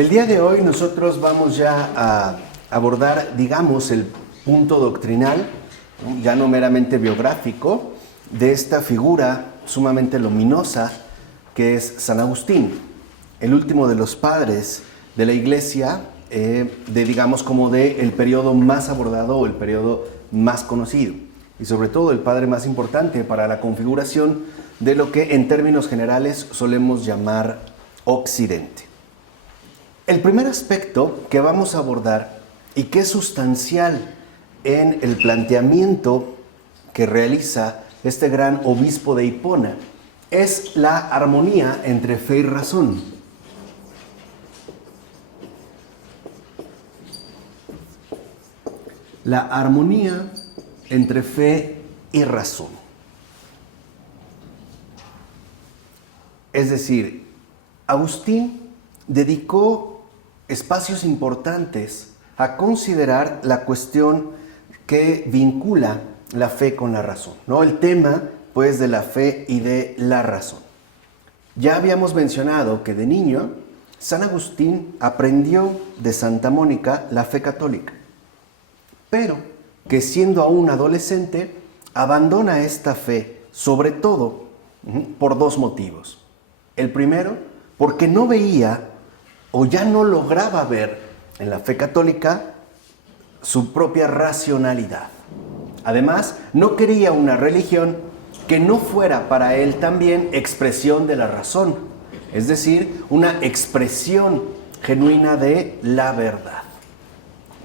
El día de hoy nosotros vamos ya a abordar, digamos, el punto doctrinal, ya no meramente biográfico, de esta figura sumamente luminosa que es San Agustín, el último de los padres de la Iglesia, digamos como del periodo más abordado o el periodo más conocido, y sobre todo el padre más importante para la configuración de lo que en términos generales solemos llamar Occidente. El primer aspecto que vamos a abordar y que es sustancial en el planteamiento que realiza este gran obispo de Hipona es la armonía entre fe y razón. La armonía entre fe y razón. Es decir, Agustín dedicó espacios importantes a considerar la cuestión que vincula la fe con la razón, ¿no? El tema, pues, de la fe y de la razón. Ya habíamos mencionado que de niño, San Agustín aprendió de Santa Mónica la fe católica, pero que siendo aún adolescente, abandona esta fe, sobre todo por dos motivos. El primero, porque no veía o ya no lograba ver en la fe católica su propia racionalidad. Además, no quería una religión que no fuera para él también expresión de la razón, es decir, una expresión genuina de la verdad.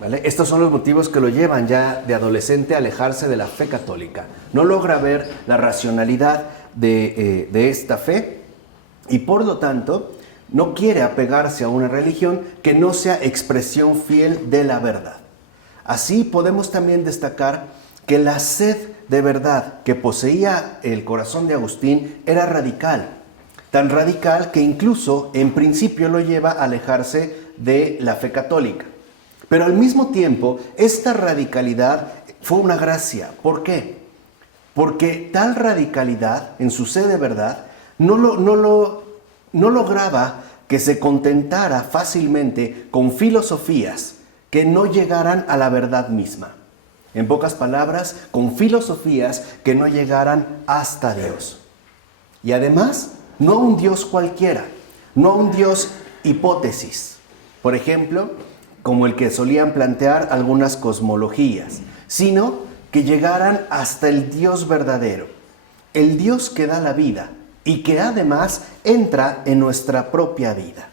¿Vale? Estos son los motivos que lo llevan ya de adolescente a alejarse de la fe católica. No logra ver la racionalidad de esta fe y por lo tanto no quiere apegarse a una religión que no sea expresión fiel de la verdad. Así podemos también destacar que la sed de verdad que poseía el corazón de Agustín era radical, tan radical que incluso en principio lo lleva a alejarse de la fe católica. Pero al mismo tiempo, esta radicalidad fue una gracia. ¿Por qué? Porque tal radicalidad en su sed de verdad no lograba que se contentara fácilmente con filosofías que no llegaran a la verdad misma. En pocas palabras, con filosofías que no llegaran hasta Dios. Y además, no a un Dios cualquiera, no a un Dios hipótesis. Por ejemplo, como el que solían plantear algunas cosmologías, sino que llegaran hasta el Dios verdadero, el Dios que da la vida y que además entra en nuestra propia vida.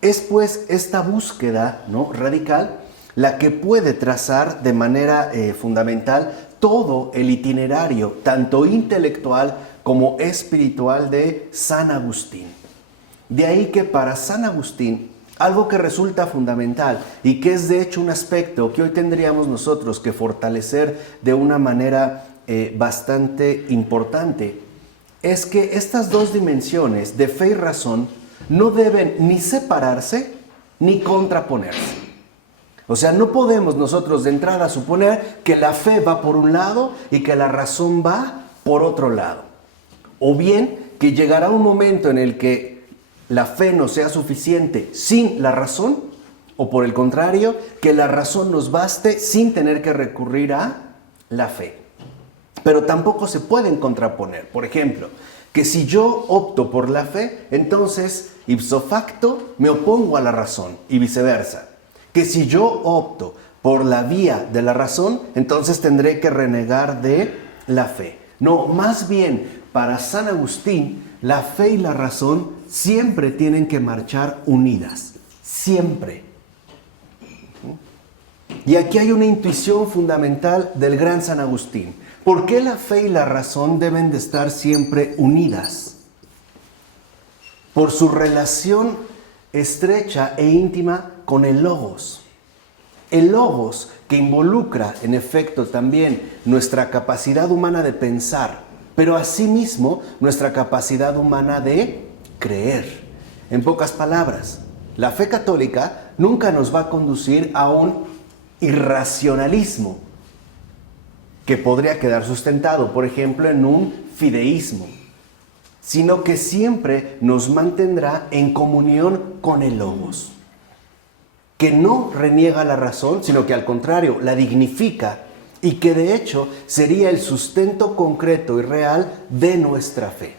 Es pues esta búsqueda, ¿no?, radical la que puede trazar de manera fundamental todo el itinerario, tanto intelectual como espiritual de San Agustín. De ahí que para San Agustín, algo que resulta fundamental y que es de hecho un aspecto que hoy tendríamos nosotros que fortalecer de una manera bastante importante, es que estas dos dimensiones de fe y razón no deben ni separarse ni contraponerse. O sea, no podemos nosotros de entrada suponer que la fe va por un lado y que la razón va por otro lado. O bien que llegará un momento en el que la fe no sea suficiente sin la razón, o por el contrario, que la razón nos baste sin tener que recurrir a la fe. Pero tampoco se pueden contraponer. Por ejemplo, que si yo opto por la fe, entonces ipso facto me opongo a la razón y viceversa. Que si yo opto por la vía de la razón, entonces tendré que renegar de la fe. No, más bien, para San Agustín, la fe y la razón siempre tienen que marchar unidas. Siempre. Y aquí hay una intuición fundamental del gran San Agustín. ¿Por qué la fe y la razón deben de estar siempre unidas? Por su relación estrecha e íntima con el logos. El logos que involucra en efecto también nuestra capacidad humana de pensar, pero asimismo nuestra capacidad humana de creer. En pocas palabras, la fe católica nunca nos va a conducir a un irracionalismo que podría quedar sustentado, por ejemplo, en un fideísmo, sino que siempre nos mantendrá en comunión con el logos. que no reniega la razón, sino que al contrario, la dignifica y que de hecho sería el sustento concreto y real de nuestra fe.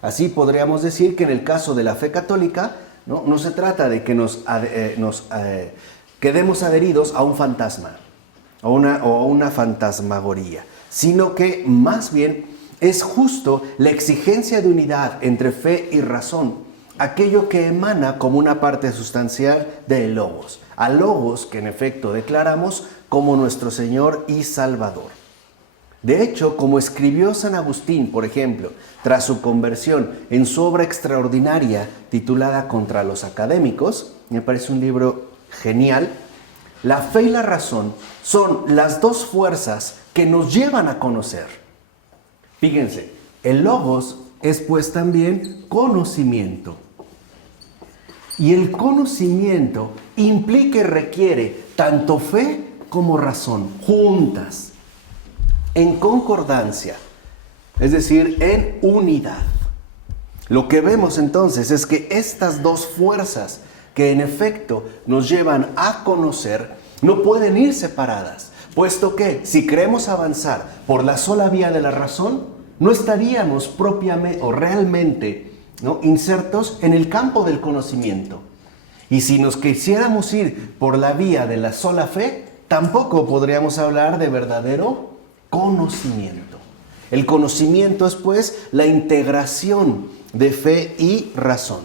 Así podríamos decir que en el caso de la fe católica, no se trata de que nos quedemos adheridos a un fantasma o a una fantasmagoría, sino que más bien es justo la exigencia de unidad entre fe y razón, aquello que emana como una parte sustancial del Logos, al Logos que en efecto declaramos como nuestro Señor y Salvador. De hecho, como escribió San Agustín, por ejemplo, tras su conversión en su obra extraordinaria titulada Contra los Académicos, me parece un libro genial, la fe y la razón son las dos fuerzas que nos llevan a conocer. Fíjense, el Logos es pues también conocimiento. Y el conocimiento implica y requiere tanto fe como razón, juntas, en concordancia, es decir, en unidad. Lo que vemos entonces es que estas dos fuerzas que en efecto nos llevan a conocer no pueden ir separadas, puesto que si queremos avanzar por la sola vía de la razón, no estaríamos propiamente o realmente insertos en el campo del conocimiento. Y si nos quisiéramos ir por la vía de la sola fe, tampoco podríamos hablar de verdadero conocimiento. El conocimiento es pues la integración de fe y razón.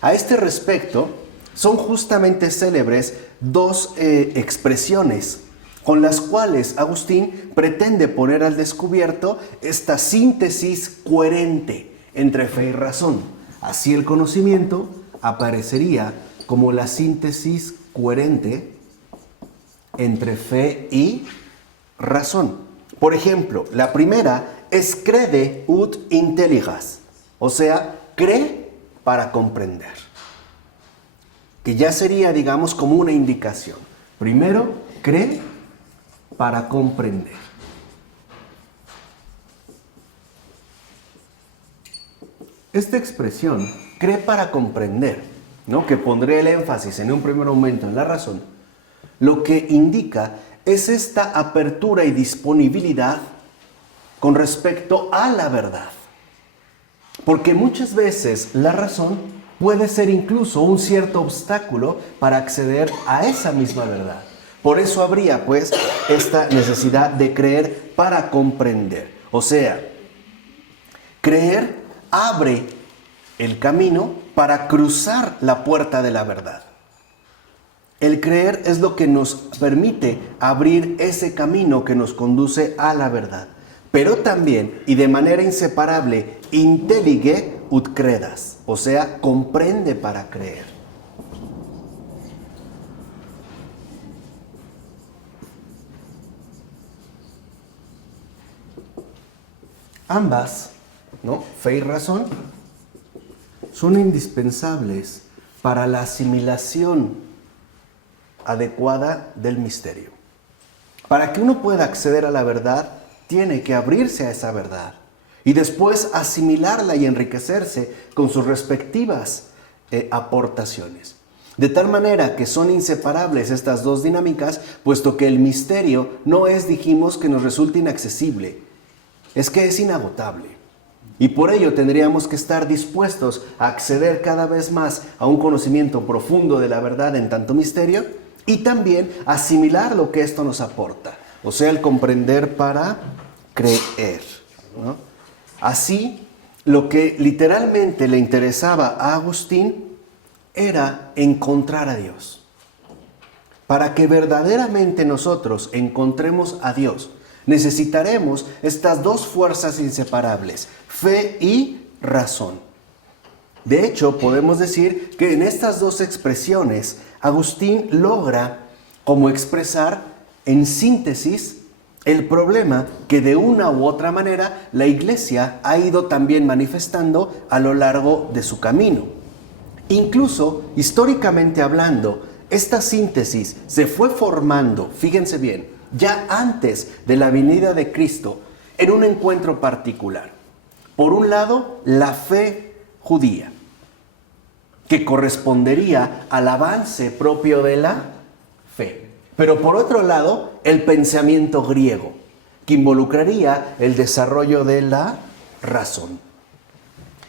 A este respecto, son justamente célebres dos expresiones con las cuales Agustín pretende poner al descubierto esta síntesis coherente entre fe y razón. Así el conocimiento aparecería como la síntesis coherente entre fe y razón. Por ejemplo, la primera es crede ut intelligas, o sea, cree para comprender. Que ya sería, digamos, como una indicación. Primero, cree para comprender. Esta expresión, cree para comprender, que pondré el énfasis en un primer momento en la razón, lo que indica es esta apertura y disponibilidad con respecto a la verdad. Porque muchas veces la razón puede ser incluso un cierto obstáculo para acceder a esa misma verdad. Por eso habría, pues, esta necesidad de creer para comprender. O sea, creer abre el camino para cruzar la puerta de la verdad. El creer es lo que nos permite abrir ese camino que nos conduce a la verdad. Pero también, y de manera inseparable, intellige ut credas, o sea, comprende para creer. Ambas, fe y razón, son indispensables para la asimilación adecuada del misterio. Para que uno pueda acceder a la verdad, tiene que abrirse a esa verdad y después asimilarla y enriquecerse con sus respectivas aportaciones. De tal manera que son inseparables estas dos dinámicas, puesto que el misterio no es, dijimos, que nos resulte inaccesible, es que es inagotable. Y por ello tendríamos que estar dispuestos a acceder cada vez más a un conocimiento profundo de la verdad en tanto misterio y también asimilar lo que esto nos aporta, o sea, el comprender para creer. Así, lo que literalmente le interesaba a Agustín era encontrar a Dios. Para que verdaderamente nosotros encontremos a Dios, necesitaremos estas dos fuerzas inseparables, fe y razón. De hecho, podemos decir que en estas dos expresiones, Agustín logra como expresar en síntesis el problema que de una u otra manera la Iglesia ha ido también manifestando a lo largo de su camino. Incluso, históricamente hablando, esta síntesis se fue formando, fíjense bien, ya antes de la venida de Cristo, en un encuentro particular. Por un lado, la fe judía, que correspondería al avance propio de la Pero por otro lado, el pensamiento griego, que involucraría el desarrollo de la razón.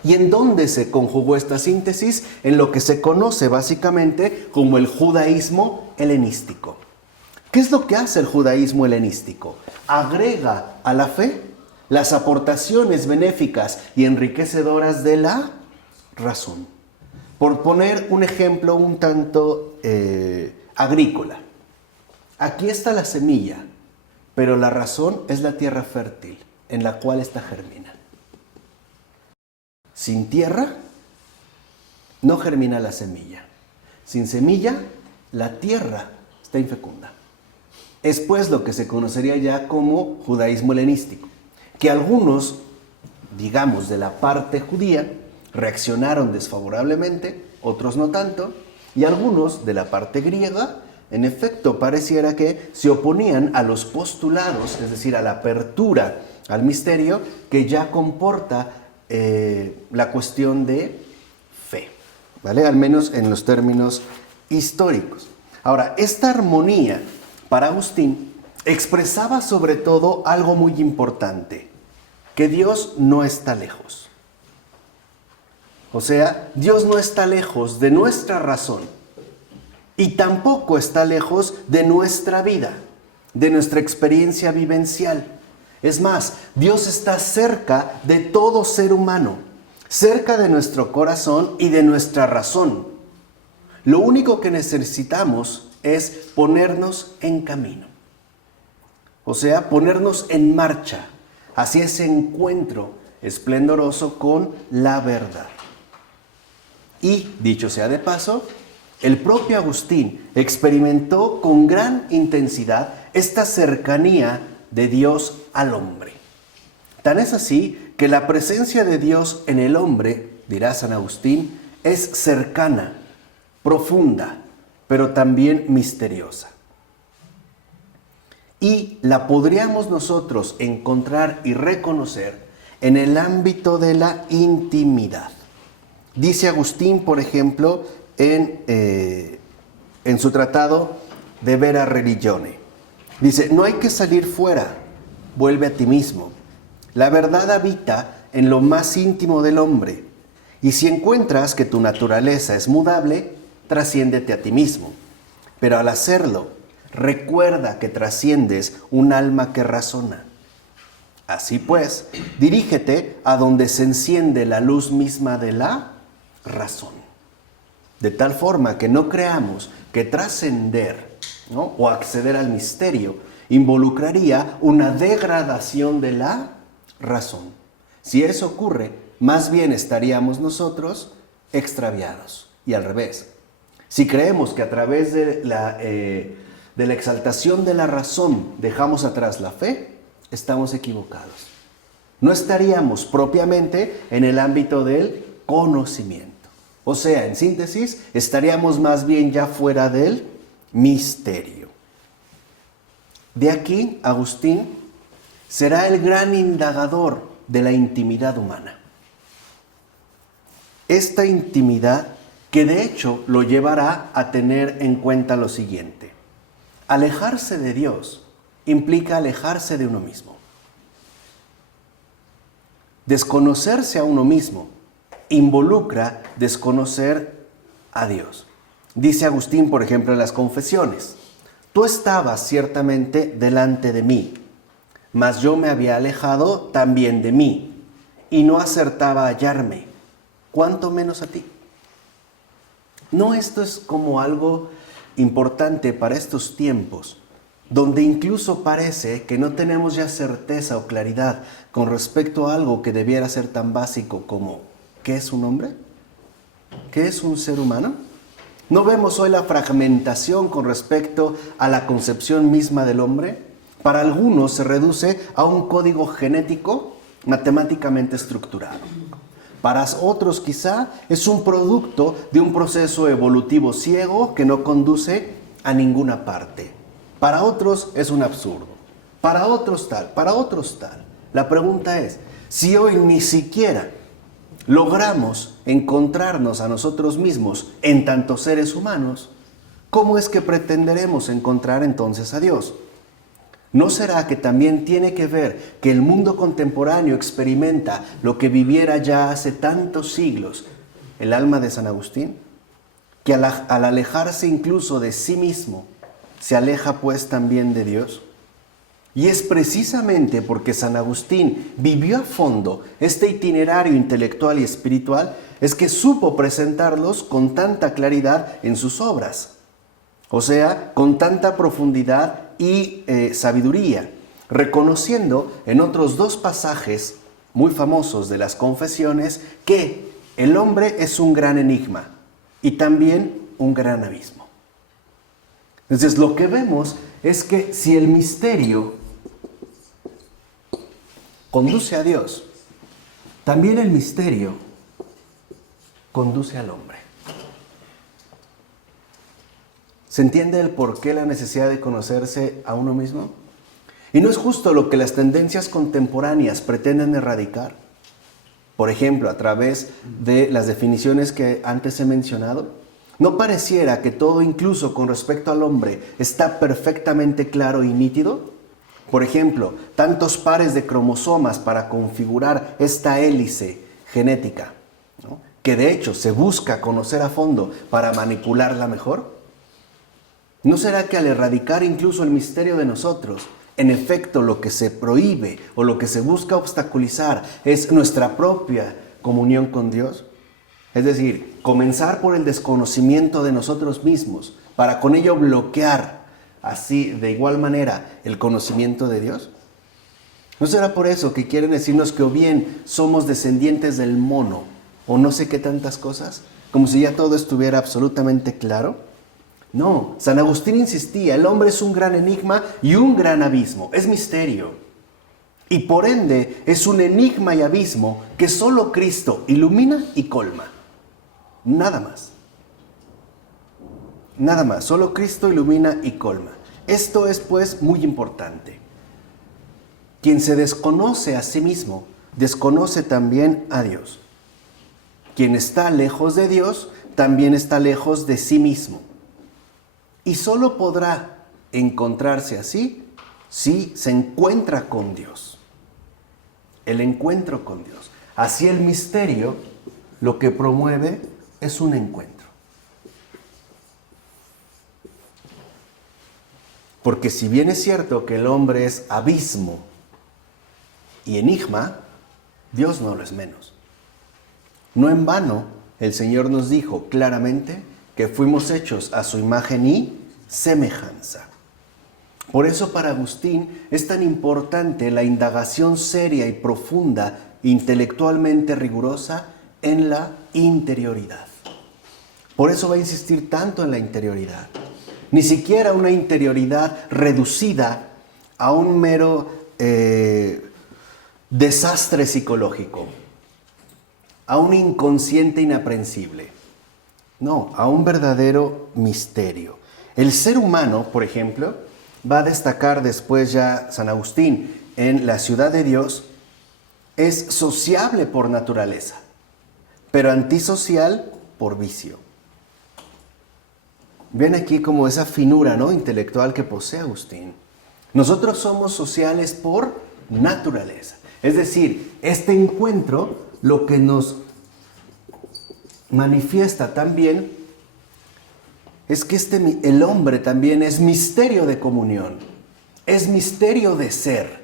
¿Y en dónde se conjugó esta síntesis? En lo que se conoce básicamente como el judaísmo helenístico. ¿Qué es lo que hace el judaísmo helenístico? Agrega a la fe las aportaciones benéficas y enriquecedoras de la razón. Por poner un ejemplo un tanto agrícola. Aquí está la semilla, pero la razón es la tierra fértil en la cual ésta germina. Sin tierra no germina la semilla. Sin semilla, la tierra está infecunda. Es pues lo que se conocería ya como judaísmo helenístico, que algunos, digamos, de la parte judía, reaccionaron desfavorablemente, otros no tanto, y algunos de la parte griega, en efecto, pareciera que se oponían a los postulados, es decir, a la apertura al misterio que ya comporta la cuestión de fe, ¿vale? Al menos en los términos históricos. Ahora, esta armonía para Agustín expresaba sobre todo algo muy importante, que Dios no está lejos. O sea, Dios no está lejos de nuestra razón y tampoco está lejos de nuestra vida, de nuestra experiencia vivencial. Es más, Dios está cerca de todo ser humano, cerca de nuestro corazón y de nuestra razón. Lo único que necesitamos es ponernos en camino. O sea, ponernos en marcha hacia ese encuentro esplendoroso con la verdad. Y, dicho sea de paso, el propio Agustín experimentó con gran intensidad esta cercanía de Dios al hombre. Tan es así que la presencia de Dios en el hombre, dirá San Agustín, es cercana, profunda, pero también misteriosa. Y la podríamos nosotros encontrar y reconocer en el ámbito de la intimidad. Dice Agustín, por ejemplo, en su tratado De Vera Religione. Dice, no hay que salir fuera, vuelve a ti mismo. La verdad habita en lo más íntimo del hombre. Y si encuentras que tu naturaleza es mudable, trasciéndete a ti mismo. Pero al hacerlo, recuerda que trasciendes un alma que razona. Así pues, dirígete a donde se enciende la luz misma de la razón. De tal forma que no creamos que trascender, ¿no?, o acceder al misterio involucraría una degradación de la razón. Si eso ocurre, más bien estaríamos nosotros extraviados. Y al revés. Si creemos que a través de la exaltación de la razón dejamos atrás la fe, estamos equivocados. No estaríamos propiamente en el ámbito del conocimiento. O sea, en síntesis, estaríamos más bien ya fuera del misterio. De aquí, Agustín será el gran indagador de la intimidad humana. Esta intimidad que de hecho lo llevará a tener en cuenta lo siguiente. Alejarse de Dios implica alejarse de uno mismo. Desconocerse a uno mismo involucra desconocer a Dios. Dice Agustín, por ejemplo, en las Confesiones, tú estabas ciertamente delante de mí, mas yo me había alejado también de mí, y no acertaba a hallarme, cuánto menos a ti. ¿No esto es como algo importante para estos tiempos, donde incluso parece que no tenemos ya certeza o claridad con respecto a algo que debiera ser tan básico como ¿qué es un hombre? ¿Qué es un ser humano? ¿No vemos hoy la fragmentación con respecto a la concepción misma del hombre? Para algunos se reduce a un código genético matemáticamente estructurado. Para otros quizá es un producto de un proceso evolutivo ciego que no conduce a ninguna parte. Para otros es un absurdo. Para otros tal, para otros tal. La pregunta es, si hoy ni siquiera logramos encontrarnos a nosotros mismos en tantos seres humanos, ¿cómo es que pretenderemos encontrar entonces a Dios? ¿No será que también tiene que ver que el mundo contemporáneo experimenta lo que viviera ya hace tantos siglos el alma de San Agustín? Que al alejarse incluso de sí mismo, se aleja pues también de Dios. Y es precisamente porque San Agustín vivió a fondo este itinerario intelectual y espiritual, es que supo presentarlos con tanta claridad en sus obras. O sea, con tanta profundidad y sabiduría, reconociendo en otros dos pasajes muy famosos de las Confesiones que el hombre es un gran enigma y también un gran abismo. Entonces, lo que vemos es que si el misterio conduce a Dios, también el misterio conduce al hombre. ¿Se entiende el por qué la necesidad de conocerse a uno mismo? ¿Y no es justo lo que las tendencias contemporáneas pretenden erradicar? Por ejemplo, a través de las definiciones que antes he mencionado. ¿No pareciera que todo, incluso con respecto al hombre, está perfectamente claro y nítido? Por ejemplo, tantos pares de cromosomas para configurar esta hélice genética, ¿no? Que de hecho se busca conocer a fondo para manipularla mejor. ¿No será que al erradicar incluso el misterio de nosotros, en efecto lo que se prohíbe o lo que se busca obstaculizar es nuestra propia comunión con Dios? Es decir, comenzar por el desconocimiento de nosotros mismos para con ello bloquear así de igual manera el conocimiento de Dios. ¿No será por eso que quieren decirnos que o bien somos descendientes del mono o no sé qué tantas cosas? Como si ya todo estuviera absolutamente claro. No, San Agustín insistía, el hombre es un gran enigma y un gran abismo, es misterio. Y por ende es un enigma y abismo que solo Cristo ilumina y colma. Nada más. Nada más, solo Cristo ilumina y colma. Esto es pues muy importante. Quien se desconoce a sí mismo, desconoce también a Dios. Quien está lejos de Dios, también está lejos de sí mismo. Y solo podrá encontrarse así si se encuentra con Dios. El encuentro con Dios. Así el misterio lo que promueve es un encuentro. Porque si bien es cierto que el hombre es abismo y enigma, Dios no lo es menos. No en vano el Señor nos dijo claramente que fuimos hechos a su imagen y semejanza. Por eso para Agustín es tan importante la indagación seria y profunda, intelectualmente rigurosa, en la interioridad. Por eso va a insistir tanto en la interioridad. Ni siquiera una interioridad reducida a un mero desastre psicológico, a un inconsciente inaprensible. No, a un verdadero misterio. El ser humano, por ejemplo, va a destacar después ya San Agustín en La Ciudad de Dios, es sociable por naturaleza, pero antisocial por vicio. Ven aquí como esa finura, ¿no?, intelectual que posee Agustín. Nosotros somos sociales por naturaleza. Es decir, este encuentro lo que nos manifiesta también es que el hombre también es misterio de comunión, es misterio de ser,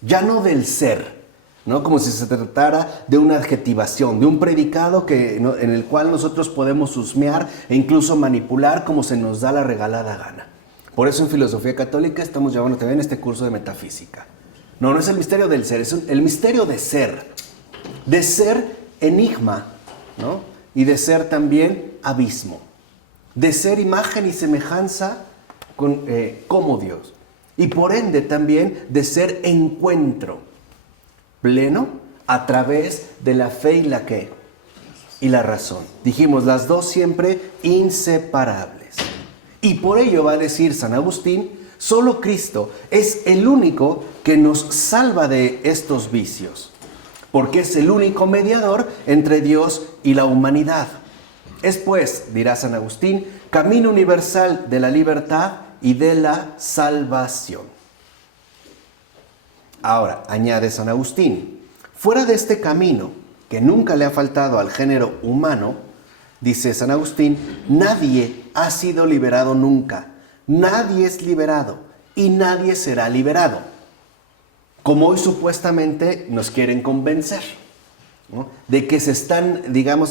ya no del ser, ¿no? Como si se tratara de una adjetivación, de un predicado en el cual nosotros podemos husmear e incluso manipular como se nos da la regalada gana. Por eso en Filosofía Católica estamos llevando también este curso de metafísica. No es el misterio del ser, es el misterio de ser enigma, ¿no?, y de ser también abismo, de ser imagen y semejanza como Dios, y por ende también de ser encuentro pleno a través de la fe y la razón. Dijimos, las dos siempre inseparables. Y por ello va a decir San Agustín, solo Cristo es el único que nos salva de estos vicios, porque es el único mediador entre Dios y la humanidad. Es pues, dirá San Agustín, camino universal de la libertad y de la salvación. Ahora, añade San Agustín, fuera de este camino, que nunca le ha faltado al género humano, dice San Agustín, nadie ha sido liberado nunca, nadie es liberado y nadie será liberado, como hoy supuestamente nos quieren convencer, ¿no? De que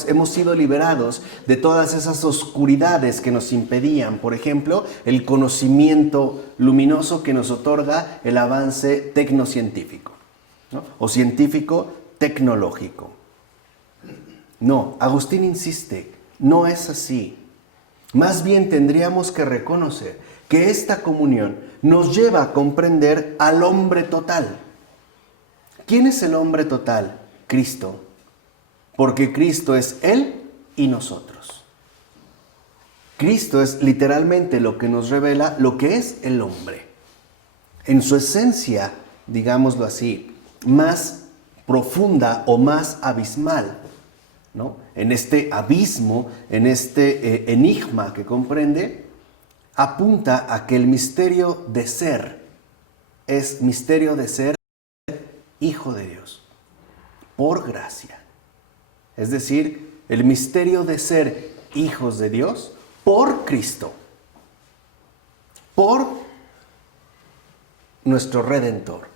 hemos sido liberados de todas esas oscuridades que nos impedían, por ejemplo, el conocimiento luminoso que nos otorga el avance tecnocientífico, ¿no? O científico-tecnológico. No, Agustín insiste, no es así. Más bien tendríamos que reconocer que esta comunión nos lleva a comprender al hombre total. ¿Quién es el hombre total? Cristo. Porque Cristo es Él y nosotros. Cristo es literalmente lo que nos revela lo que es el hombre. En su esencia, digámoslo así, más profunda o más abismal, ¿no? En este abismo, en este enigma que comprende, apunta a que el misterio de ser es misterio de ser hijo de Dios, por gracia. Es decir, el misterio de ser hijos de Dios por Cristo, por nuestro Redentor,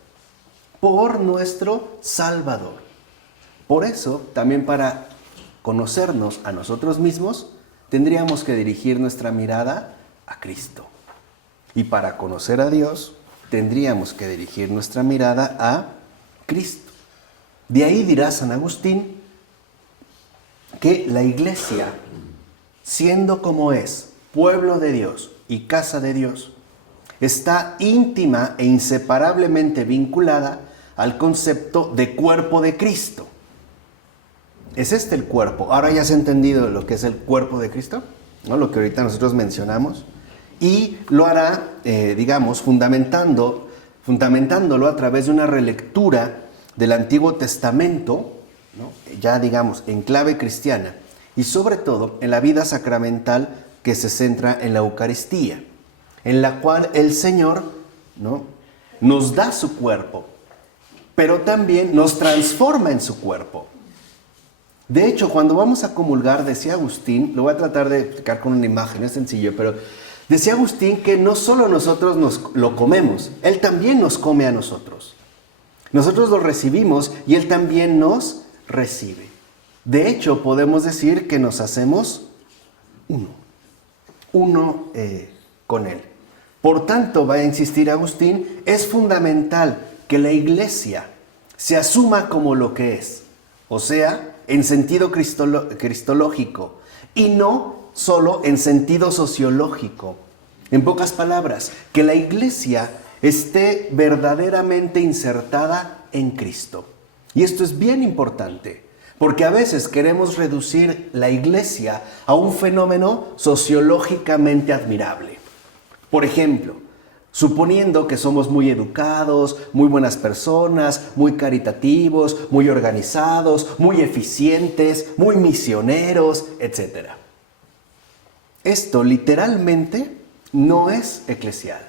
por nuestro Salvador. Por eso, también para conocernos a nosotros mismos, tendríamos que dirigir nuestra mirada a Cristo. Y para conocer a Dios, tendríamos que dirigir nuestra mirada a Cristo. De ahí dirá San Agustín que la Iglesia, siendo como es, pueblo de Dios y casa de Dios, está íntima e inseparablemente vinculada al concepto de cuerpo de Cristo. ¿Es este el cuerpo? Ahora ya se ha entendido lo que es el cuerpo de Cristo, ¿no? Lo que ahorita nosotros mencionamos, y lo hará, fundamentándolo a través de una relectura del Antiguo Testamento, ¿no? Ya en clave cristiana, y sobre todo en la vida sacramental que se centra en la Eucaristía, en la cual el Señor, ¿no?, nos da su cuerpo, pero también nos transforma en su cuerpo. De hecho, cuando vamos a comulgar, decía Agustín, lo voy a tratar de explicar con una imagen, es sencillo, pero decía Agustín que no solo nosotros lo comemos, Él también nos come a nosotros. Nosotros lo recibimos y Él también nos recibe. De hecho, podemos decir que nos hacemos uno con Él. Por tanto, va a insistir Agustín, es fundamental que la Iglesia se asuma como lo que es, o sea, en sentido cristológico, y no solo en sentido sociológico. En pocas palabras, que la Iglesia esté verdaderamente insertada en Cristo. Y esto es bien importante, porque a veces queremos reducir la Iglesia a un fenómeno sociológicamente admirable. Por ejemplo, suponiendo que somos muy educados, muy buenas personas, muy caritativos, muy organizados, muy eficientes, muy misioneros, etc. Esto literalmente no es eclesial.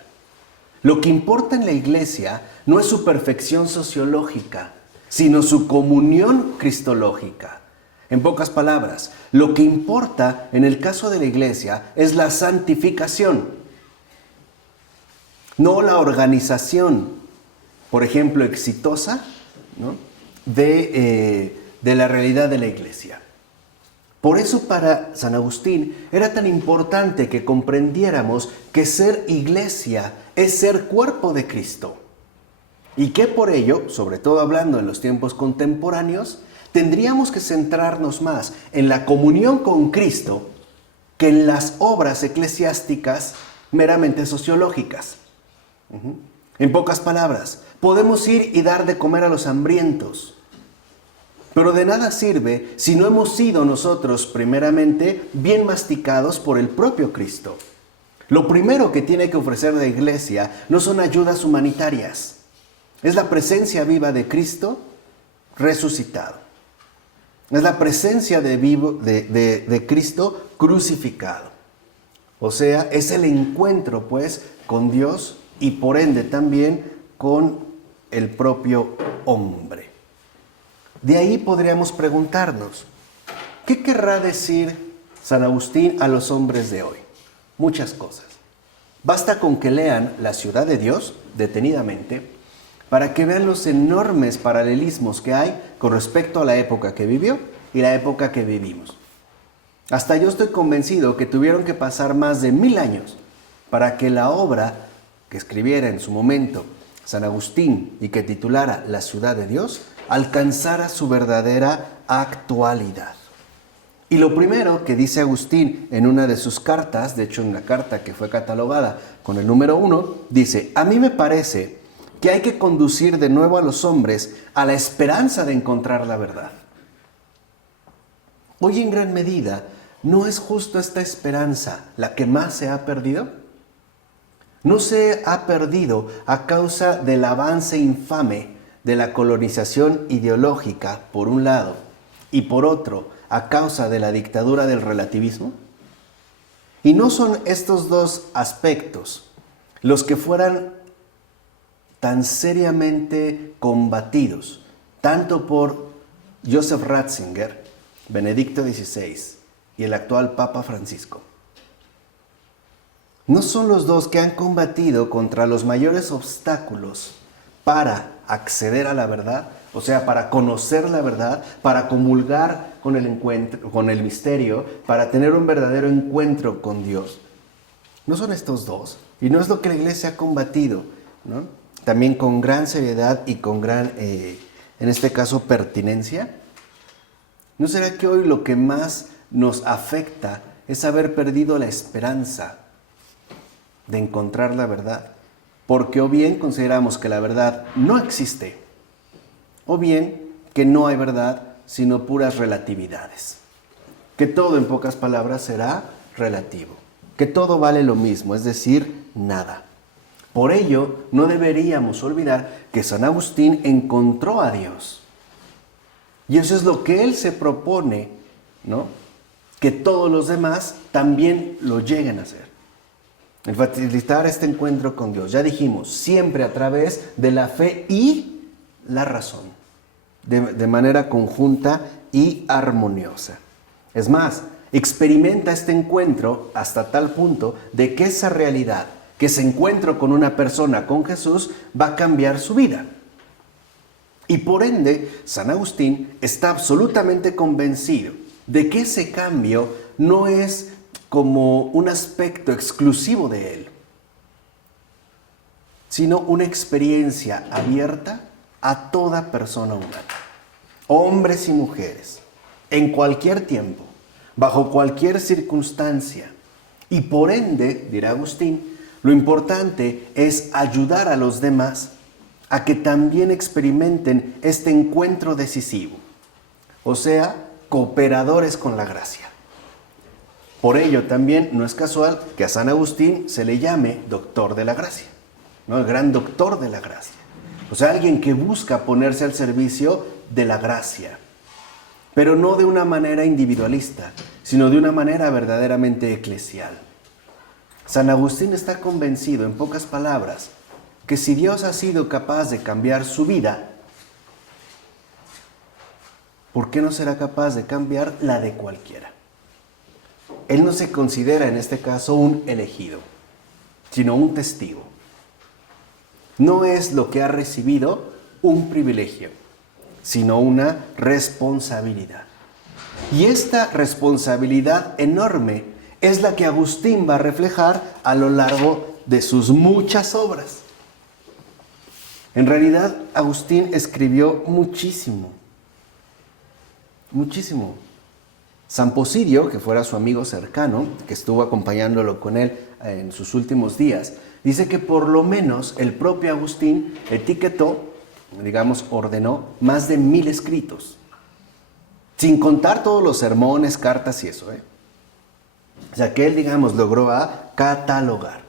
Lo que importa en la Iglesia no es su perfección sociológica, sino su comunión cristológica. En pocas palabras, lo que importa en el caso de la Iglesia es la santificación, no la organización, por ejemplo, exitosa, ¿no?, de la realidad de la Iglesia. Por eso para San Agustín era tan importante que comprendiéramos que ser Iglesia es ser cuerpo de Cristo. Y que por ello, sobre todo hablando en los tiempos contemporáneos, tendríamos que centrarnos más en la comunión con Cristo que en las obras eclesiásticas meramente sociológicas. En pocas palabras, podemos ir y dar de comer a los hambrientos, pero de nada sirve si no hemos sido nosotros primeramente bien masticados por el propio Cristo. Lo primero que tiene que ofrecer la Iglesia no son ayudas humanitarias, es la presencia viva de Cristo resucitado. Es la presencia de Cristo crucificado. O sea, es el encuentro, pues, con Dios y por ende también con el propio hombre. De ahí podríamos preguntarnos, ¿qué querrá decir San Agustín a los hombres de hoy? Muchas cosas. Basta con que lean La ciudad de Dios detenidamente para que vean los enormes paralelismos que hay con respecto a la época que vivió y la época que vivimos. Hasta yo estoy convencido que tuvieron que pasar más de 1000 años para que la obra que escribiera en su momento San Agustín y que titulara La ciudad de Dios alcanzara su verdadera actualidad. Y lo primero que dice Agustín en una de sus cartas, de hecho en la carta que fue catalogada con el número 1, dice: a mí me parece que hay que conducir de nuevo a los hombres a la esperanza de encontrar la verdad. Hoy en gran medida, ¿no es justo esta esperanza la que más se ha perdido? ¿No se ha perdido a causa del avance infame de la colonización ideológica, por un lado, y por otro, a causa de la dictadura del relativismo? Y no son estos dos aspectos los que fueran tan seriamente combatidos, tanto por Joseph Ratzinger, Benedicto XVI y el actual Papa Francisco. ¿No son los dos que han combatido contra los mayores obstáculos para acceder a la verdad? O sea, para conocer la verdad, para comulgar con el encuentro, con el misterio, para tener un verdadero encuentro con Dios. ¿No son estos dos? Y no es lo que la Iglesia ha combatido, ¿no? También con gran seriedad y con gran, en este caso, pertinencia. ¿No será que hoy lo que más nos afecta es haber perdido la esperanza de encontrar la verdad? Porque o bien consideramos que la verdad no existe, o bien que no hay verdad, sino puras relatividades. Que todo, en pocas palabras, será relativo. Que todo vale lo mismo, es decir, nada. Por ello, no deberíamos olvidar que San Agustín encontró a Dios. Y eso es lo que él se propone, ¿no? Que todos los demás también lo lleguen a hacer. El facilitar este encuentro con Dios, ya dijimos, siempre a través de la fe y la razón, de manera conjunta y armoniosa. Es más, experimenta este encuentro hasta tal punto de que esa realidad, que ese encuentro con una persona, con Jesús, va a cambiar su vida. Y por ende, San Agustín está absolutamente convencido de que ese cambio no es como un aspecto exclusivo de él, sino una experiencia abierta a toda persona humana, hombres y mujeres, en cualquier tiempo, bajo cualquier circunstancia. Y por ende, dirá Agustín, lo importante es ayudar a los demás a que también experimenten este encuentro decisivo, o sea, cooperadores con la gracia. Por ello también no es casual que a San Agustín se le llame doctor de la gracia, ¿no? El gran doctor de la gracia. O sea, alguien que busca ponerse al servicio de la gracia, pero no de una manera individualista, sino de una manera verdaderamente eclesial. San Agustín está convencido, en pocas palabras, que si Dios ha sido capaz de cambiar su vida, ¿por qué no será capaz de cambiar la de cualquiera? Él no se considera en este caso un elegido, sino un testigo. No es lo que ha recibido un privilegio, sino una responsabilidad. Y esta responsabilidad enorme es la que Agustín va a reflejar a lo largo de sus muchas obras. En realidad, Agustín escribió muchísimo. San Posidio, que fuera su amigo cercano, que estuvo acompañándolo con él en sus últimos días, dice que por lo menos el propio Agustín etiquetó, ordenó más de 1000 escritos, sin contar todos los sermones, cartas y eso, O sea, que él, logró catalogar.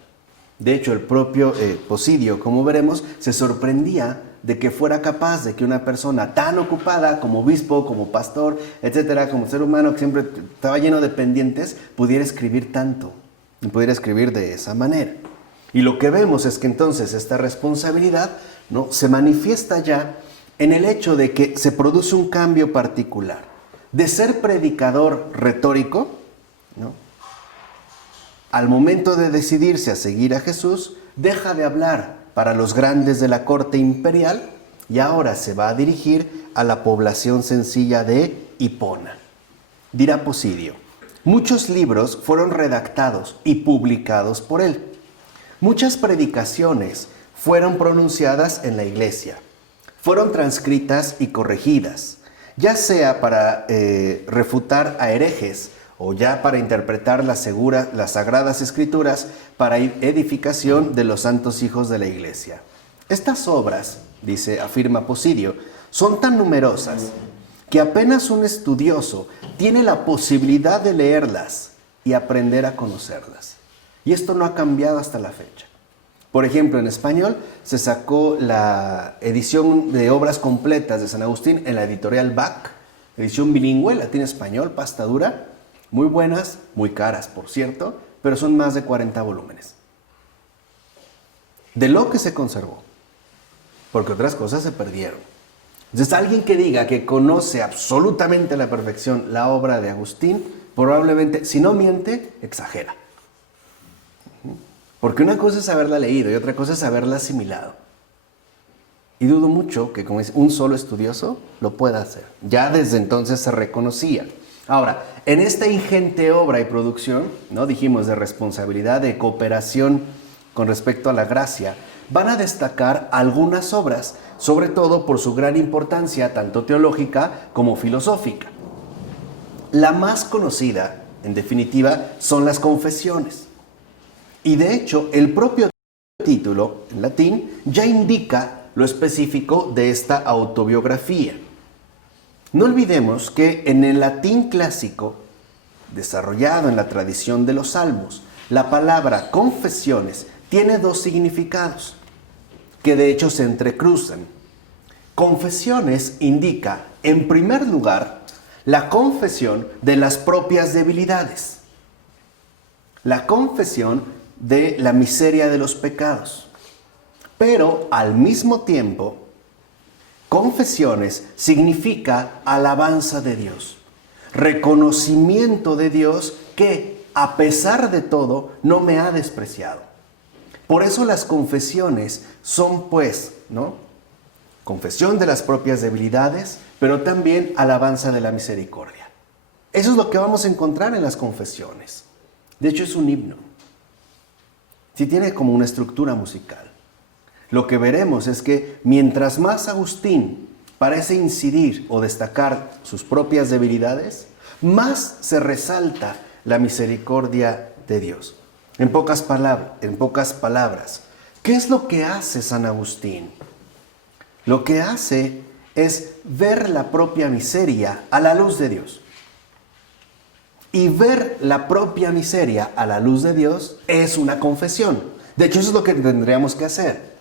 De hecho, el propio Posidio, como veremos, se sorprendía de que fuera capaz de que una persona tan ocupada como obispo, como pastor, etcétera, como ser humano que siempre estaba lleno de pendientes, pudiera escribir tanto y pudiera escribir de esa manera. Y lo que vemos es que entonces esta responsabilidad, ¿no?, se manifiesta ya en el hecho de que se produce un cambio particular. De ser predicador retórico, ¿no?, al momento de decidirse a seguir a Jesús, deja de hablar para los grandes de la corte imperial y ahora se va a dirigir a la población sencilla de Hipona. Dirá Posidio: muchos libros fueron redactados y publicados por él. Muchas predicaciones fueron pronunciadas en la iglesia. Fueron transcritas y corregidas, ya sea para refutar a herejes o ya para interpretar las sagradas escrituras para edificación de los santos hijos de la iglesia. Estas obras, afirma Posidio, son tan numerosas que apenas un estudioso tiene la posibilidad de leerlas y aprender a conocerlas. Y esto no ha cambiado hasta la fecha. Por ejemplo, en español se sacó la edición de obras completas de San Agustín en la editorial Bach, edición bilingüe, latín-español, pasta dura. Muy buenas, muy caras, por cierto, pero son más de 40 volúmenes. De lo que se conservó, porque otras cosas se perdieron. Entonces, alguien que diga que conoce absolutamente a la perfección la obra de Agustín, probablemente, si no miente, exagera. Porque una cosa es haberla leído y otra cosa es haberla asimilado. Y dudo mucho que, como es un solo estudioso, lo pueda hacer. Ya desde entonces se reconocía. Ahora, en esta ingente obra y producción, ¿no?, dijimos de responsabilidad, de cooperación con respecto a la gracia, van a destacar algunas obras, sobre todo por su gran importancia, tanto teológica como filosófica. La más conocida, en definitiva, son las Confesiones. Y de hecho, el propio título, en latín, ya indica lo específico de esta autobiografía. No olvidemos que en el latín clásico, desarrollado en la tradición de los salmos, la palabra confesiones tiene dos significados, que de hecho se entrecruzan. Confesiones indica, en primer lugar, la confesión de las propias debilidades, la confesión de la miseria de los pecados, pero al mismo tiempo, confesiones significa alabanza de Dios, reconocimiento de Dios que, a pesar de todo, no me ha despreciado. Por eso las confesiones son, pues, ¿no?, confesión de las propias debilidades, pero también alabanza de la misericordia. Eso es lo que vamos a encontrar en las confesiones. De hecho, es un himno. Sí tiene como una estructura musical. Lo que veremos es que mientras más Agustín parece incidir o destacar sus propias debilidades, más se resalta la misericordia de Dios. En pocas palabras, ¿qué es lo que hace San Agustín? Lo que hace es ver la propia miseria a la luz de Dios. Y ver la propia miseria a la luz de Dios es una confesión. De hecho, eso es lo que tendríamos que hacer,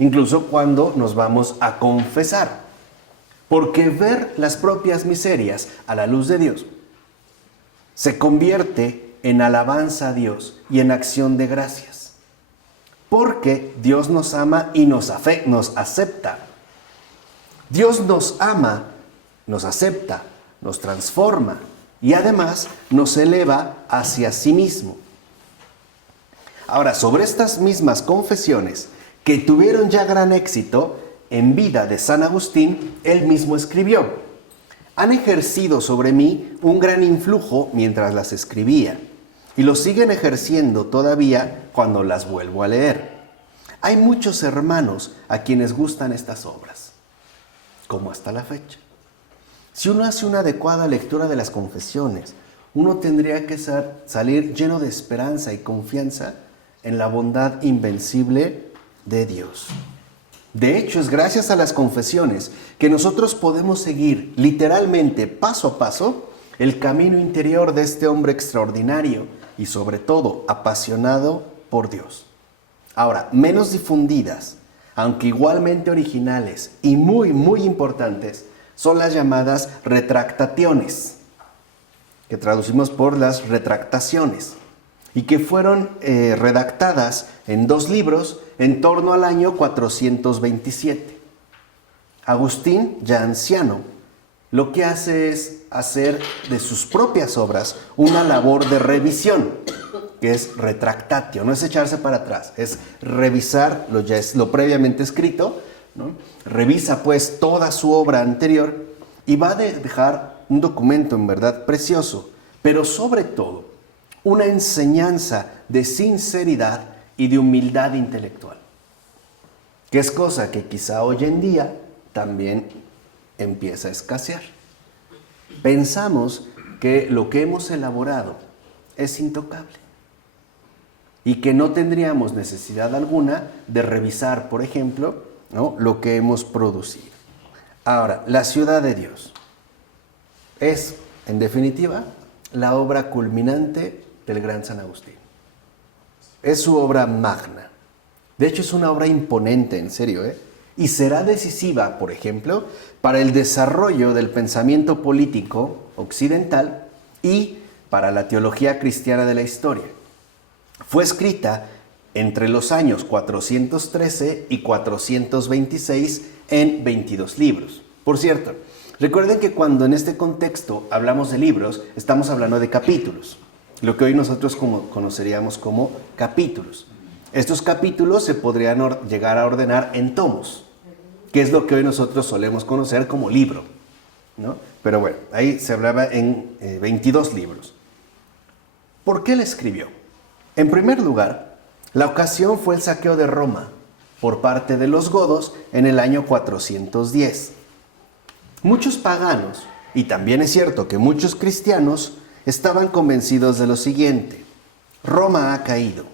incluso cuando nos vamos a confesar. Porque ver las propias miserias a la luz de Dios se convierte en alabanza a Dios y en acción de gracias. Porque Dios nos ama y nos acepta. Dios nos ama, nos acepta, nos transforma y además nos eleva hacia sí mismo. Ahora, sobre estas mismas confesiones que tuvieron ya gran éxito en vida de San Agustín, él mismo escribió: han ejercido sobre mí un gran influjo mientras las escribía y lo siguen ejerciendo todavía cuando las vuelvo a leer. Hay muchos hermanos a quienes gustan estas obras, como hasta la fecha. Si uno hace una adecuada lectura de las confesiones, uno tendría que salir lleno de esperanza y confianza en la bondad invencible de Dios. De hecho, es gracias a las confesiones que nosotros podemos seguir literalmente, paso a paso, el camino interior de este hombre extraordinario y sobre todo apasionado por Dios. Ahora, menos difundidas, aunque igualmente originales y muy, muy importantes, son las llamadas retractaciones, que traducimos por las retractaciones, y que fueron redactadas en 2 libros en torno al año 427. Agustín, ya anciano, lo que hace es hacer de sus propias obras una labor de revisión, que es retractatio, no es echarse para atrás, es revisar lo previamente escrito, ¿no? Revisa pues toda su obra anterior y va a dejar un documento en verdad precioso, pero sobre todo una enseñanza de sinceridad y de humildad intelectual, que es cosa que quizá hoy en día también empieza a escasear. Pensamos que lo que hemos elaborado es intocable y que no tendríamos necesidad alguna de revisar, por ejemplo, ¿no?, lo que hemos producido. Ahora, la ciudad de Dios es, en definitiva, la obra culminante del gran San Agustín. Es su obra magna. De hecho, es una obra imponente, en serio, y será decisiva, por ejemplo, para el desarrollo del pensamiento político occidental y para la teología cristiana de la historia. Fue escrita entre los años 413 y 426 en 22 libros. Por cierto, recuerden que cuando en este contexto hablamos de libros, estamos hablando de capítulos, lo que hoy nosotros conoceríamos como capítulos. Estos capítulos se podrían llegar a ordenar en tomos, que es lo que hoy nosotros solemos conocer como libro, ¿no? Pero bueno, ahí se hablaba en 22 libros. ¿Por qué le escribió? En primer lugar, la ocasión fue el saqueo de Roma por parte de los godos en el año 410. Muchos paganos, y también es cierto que muchos cristianos, estaban convencidos de lo siguiente: Roma ha caído.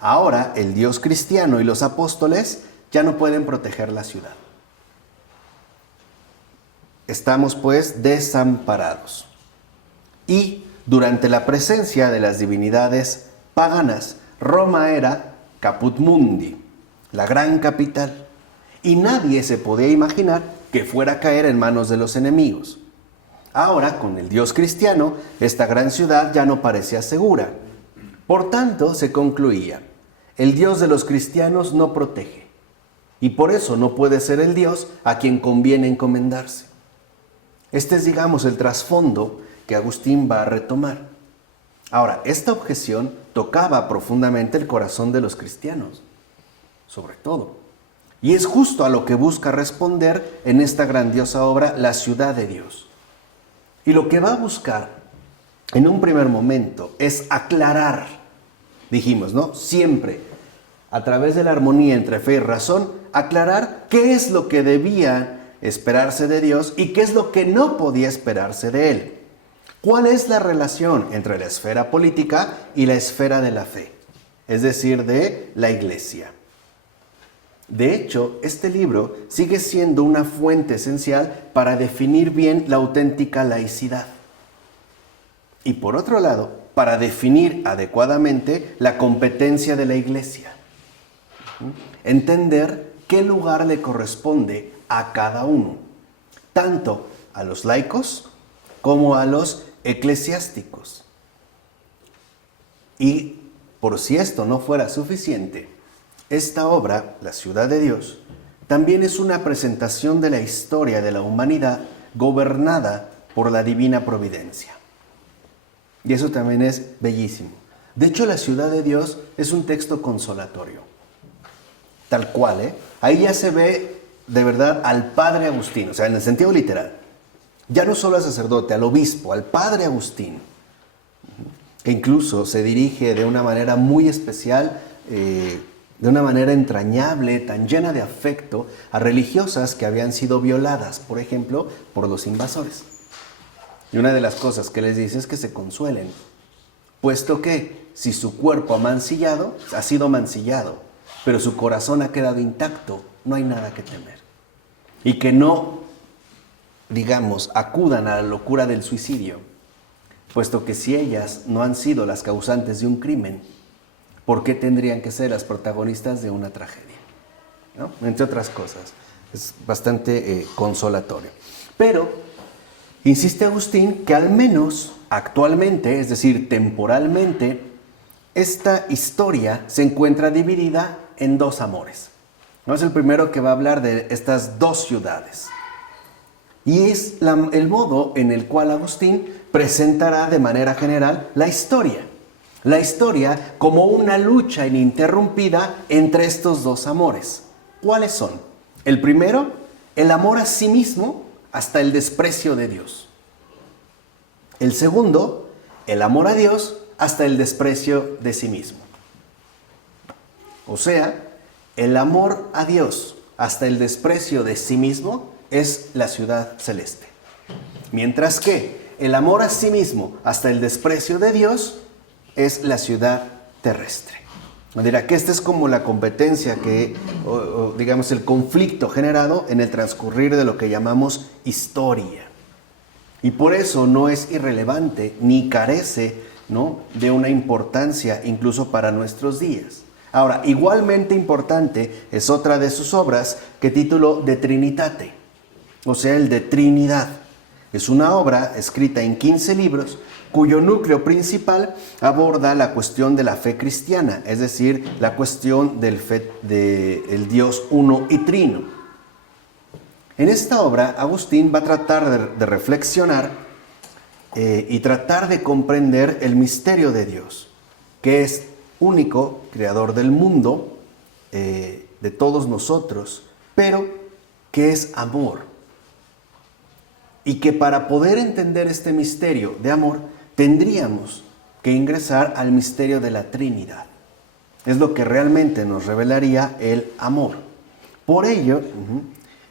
Ahora el Dios cristiano y los apóstoles ya no pueden proteger la ciudad. Estamos pues desamparados. Y durante la presencia de las divinidades paganas, Roma era caput mundi, la gran capital, y nadie se podía imaginar que fuera a caer en manos de los enemigos. Ahora, con el Dios cristiano, esta gran ciudad ya no parecía segura. Por tanto, se concluía: el Dios de los cristianos no protege, y por eso no puede ser el Dios a quien conviene encomendarse. Este es, digamos, el trasfondo que Agustín va a retomar. Ahora, esta objeción tocaba profundamente el corazón de los cristianos, sobre todo. Y es justo a lo que busca responder en esta grandiosa obra, La ciudad de Dios. Y lo que va a buscar en un primer momento es aclarar, dijimos, ¿no? Siempre, a través de la armonía entre fe y razón, aclarar qué es lo que debía esperarse de Dios y qué es lo que no podía esperarse de Él. ¿Cuál es la relación entre la esfera política y la esfera de la fe? Es decir, de la Iglesia. De hecho, este libro sigue siendo una fuente esencial para definir bien la auténtica laicidad. Y por otro lado, para definir adecuadamente la competencia de la Iglesia. Entender qué lugar le corresponde a cada uno, tanto a los laicos como a los eclesiásticos. Y por si esto no fuera suficiente, esta obra, La ciudad de Dios, también es una presentación de la historia de la humanidad gobernada por la divina providencia. Y eso también es bellísimo. De hecho, La ciudad de Dios es un texto consolatorio. Tal cual, Ahí ya se ve de verdad al padre Agustín, o sea, en el sentido literal. Ya no solo al sacerdote, al obispo, al padre Agustín, que incluso se dirige de una manera muy especial, de una manera entrañable, tan llena de afecto, a religiosas que habían sido violadas, por ejemplo, por los invasores. Y una de las cosas que les dice es que se consuelen, puesto que si su cuerpo ha sido mancillado, pero su corazón ha quedado intacto, no hay nada que temer. Y que no, digamos, acudan a la locura del suicidio, puesto que si ellas no han sido las causantes de un crimen, ¿por qué tendrían que ser las protagonistas de una tragedia? ¿No? Entre otras cosas. Es bastante consolatorio. Pero insiste Agustín que al menos actualmente, es decir, temporalmente, esta historia se encuentra dividida en dos amores. ¿No? Es el primero que va a hablar de estas dos ciudades. Y es el modo en el cual Agustín presentará de manera general la historia. La historia como una lucha ininterrumpida entre estos dos amores. ¿Cuáles son? El primero, el amor a sí mismo hasta el desprecio de Dios. El segundo, el amor a Dios hasta el desprecio de sí mismo. O sea, el amor a Dios hasta el desprecio de sí mismo es la ciudad celeste. Mientras que el amor a sí mismo hasta el desprecio de Dios es la ciudad terrestre. Dirá que esta es como la competencia o digamos el conflicto generado en el transcurrir de lo que llamamos historia. Y por eso no es irrelevante ni carece, ¿no?, de una importancia incluso para nuestros días. Ahora, igualmente importante es otra de sus obras que tituló De Trinitate, o sea, el de Trinidad. Es una obra escrita en 15 libros cuyo núcleo principal aborda la cuestión de la fe cristiana, es decir, la cuestión del Dios uno y trino. En esta obra, Agustín va a tratar de reflexionar y tratar de comprender el misterio de Dios, que es único, creador del mundo, de todos nosotros, pero que es amor. Y que para poder entender este misterio de amor, tendríamos que ingresar al misterio de la Trinidad. Es lo que realmente nos revelaría el amor. Por ello,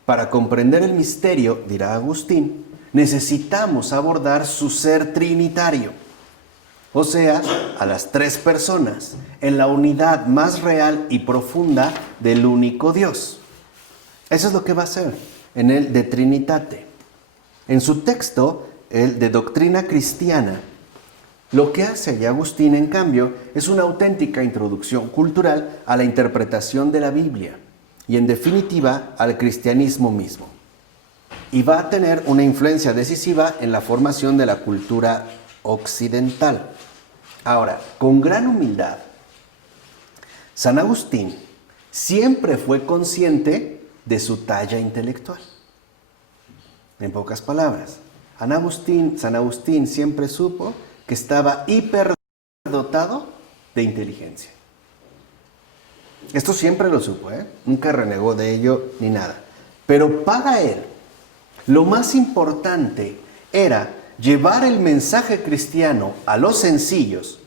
para comprender el misterio, dirá Agustín, necesitamos abordar su ser trinitario. O sea, a las tres personas, en la unidad más real y profunda del único Dios. Eso es lo que va a hacer en el De Trinitate. En su texto, el de Doctrina Cristiana, lo que hace allá Agustín, en cambio, es una auténtica introducción cultural a la interpretación de la Biblia y, en definitiva, al cristianismo mismo. Y va a tener una influencia decisiva en la formación de la cultura occidental. Ahora, con gran humildad, San Agustín siempre fue consciente de su talla intelectual. En pocas palabras, San Agustín siempre supo que estaba hiperdotado de inteligencia. Esto siempre lo supo, nunca renegó de ello ni nada. Pero para él, lo más importante era llevar el mensaje cristiano a los sencillos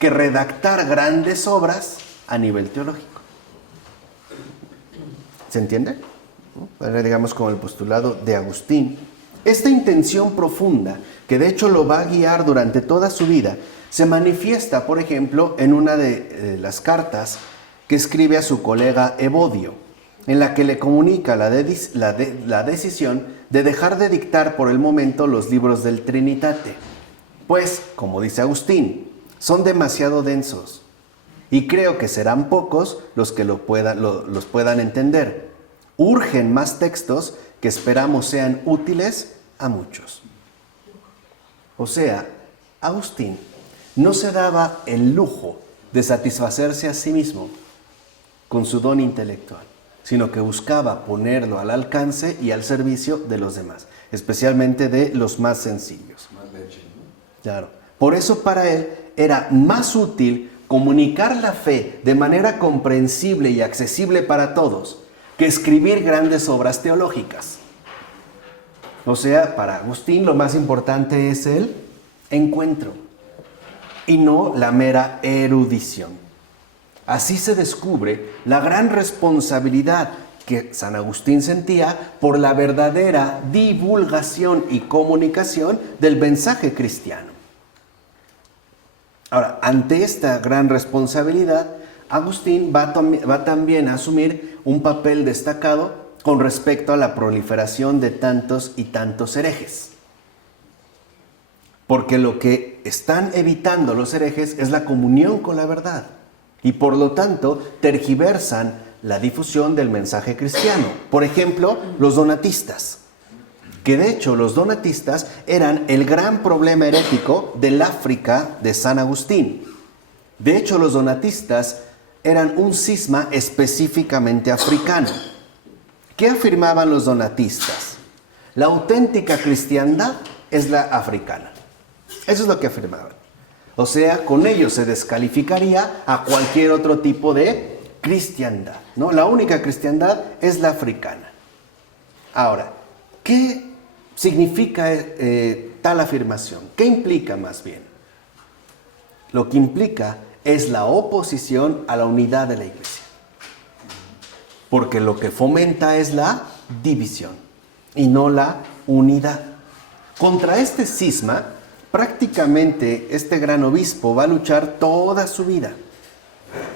que redactar grandes obras a nivel teológico. ¿Se entiende? Era, digamos, como el postulado de Agustín. Esta intención profunda, que de hecho lo va a guiar durante toda su vida, se manifiesta, por ejemplo, en una de las cartas que escribe a su colega Evodio, en la que le comunica la decisión de dejar de dictar por el momento los libros del Trinitate, pues, como dice Agustín, son demasiado densos y creo que serán pocos los que los puedan entender. Urgen más textos que esperamos sean útiles a muchos. O sea, Agustín no se daba el lujo de satisfacerse a sí mismo con su don intelectual, sino que buscaba ponerlo al alcance y al servicio de los demás, especialmente de los más sencillos. Más leche, ¿no? Claro. Por eso para él era más útil comunicar la fe de manera comprensible y accesible para todos que escribir grandes obras teológicas. O sea, para Agustín lo más importante es el encuentro y no la mera erudición. Así se descubre la gran responsabilidad que San Agustín sentía por la verdadera divulgación y comunicación del mensaje cristiano. Ahora, ante esta gran responsabilidad, Agustín va también a asumir un papel destacado con respecto a la proliferación de tantos y tantos herejes. Porque lo que están evitando los herejes es la comunión con la verdad. y por lo tanto tergiversan la difusión del mensaje cristiano. Por ejemplo, los donatistas, que de hecho los donatistas eran el gran problema herético del África de San Agustín. De hecho, los donatistas eran un cisma específicamente africano. ¿Qué afirmaban los donatistas? La auténtica cristiandad es la africana. Eso es lo que afirmaban. O sea, con ello se descalificaría a cualquier otro tipo de cristiandad, ¿no? La única cristiandad es la africana. Ahora, ¿qué significa tal afirmación? ¿Qué implica más bien? Lo que implica es la oposición a la unidad de la iglesia. Porque lo que fomenta es la división y no la unidad. Contra este cisma, prácticamente este gran obispo va a luchar toda su vida,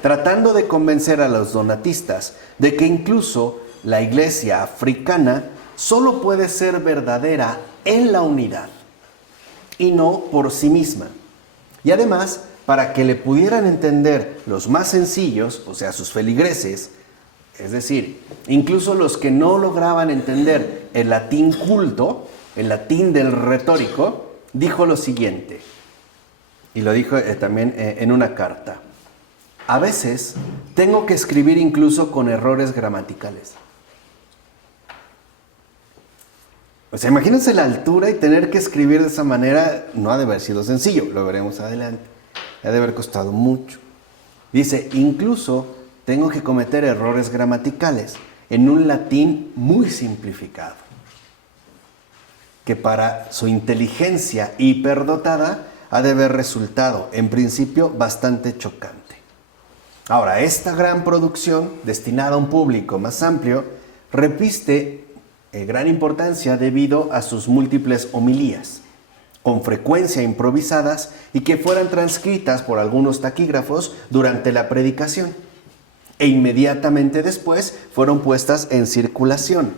tratando de convencer a los donatistas de que incluso la iglesia africana solo puede ser verdadera en la unidad y no por sí misma. Y además, para que le pudieran entender los más sencillos, o sea, sus feligreses, es decir, incluso los que no lograban entender el latín culto, el latín del retórico, dijo lo siguiente, y lo dijo también en una carta: a veces tengo que escribir incluso con errores gramaticales. O sea, imagínense la altura y tener que escribir de esa manera. No ha de haber sido sencillo, lo veremos adelante. Ha de haber costado mucho. Dice, incluso tengo que cometer errores gramaticales en un latín muy simplificado, que para su inteligencia hiperdotada ha de haber resultado, en principio, bastante chocante. Ahora, esta gran producción, destinada a un público más amplio, reviste gran importancia debido a sus múltiples homilías, con frecuencia improvisadas y que fueran transcritas por algunos taquígrafos durante la predicación, e inmediatamente después fueron puestas en circulación.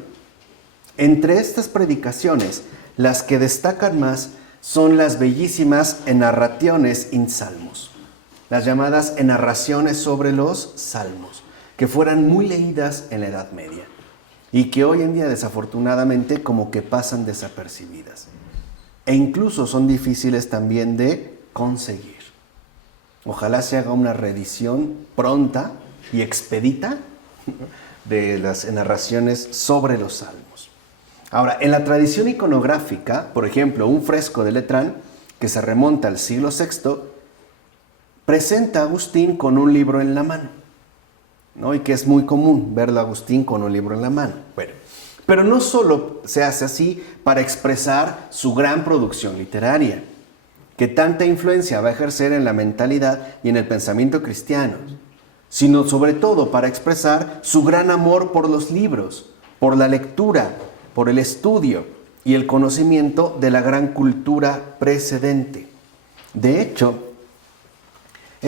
Entre estas predicaciones, las que destacan más son las bellísimas enarraciones in salmos, las llamadas enarraciones sobre los salmos, que fueran muy leídas en la Edad Media y que hoy en día desafortunadamente como que pasan desapercibidas e incluso son difíciles también de conseguir. Ojalá se haga una reedición pronta y expedita de las narraciones sobre los salmos. Ahora, en la tradición iconográfica, por ejemplo, un fresco de Letrán, que se remonta al siglo VI, presenta a Agustín con un libro en la mano, ¿no? Y que es muy común verlo a Agustín con un libro en la mano. Bueno, pero no solo se hace así para expresar su gran producción literaria, que tanta influencia va a ejercer en la mentalidad y en el pensamiento cristiano, sino sobre todo para expresar su gran amor por los libros, por la lectura, por el estudio y el conocimiento de la gran cultura precedente. De hecho,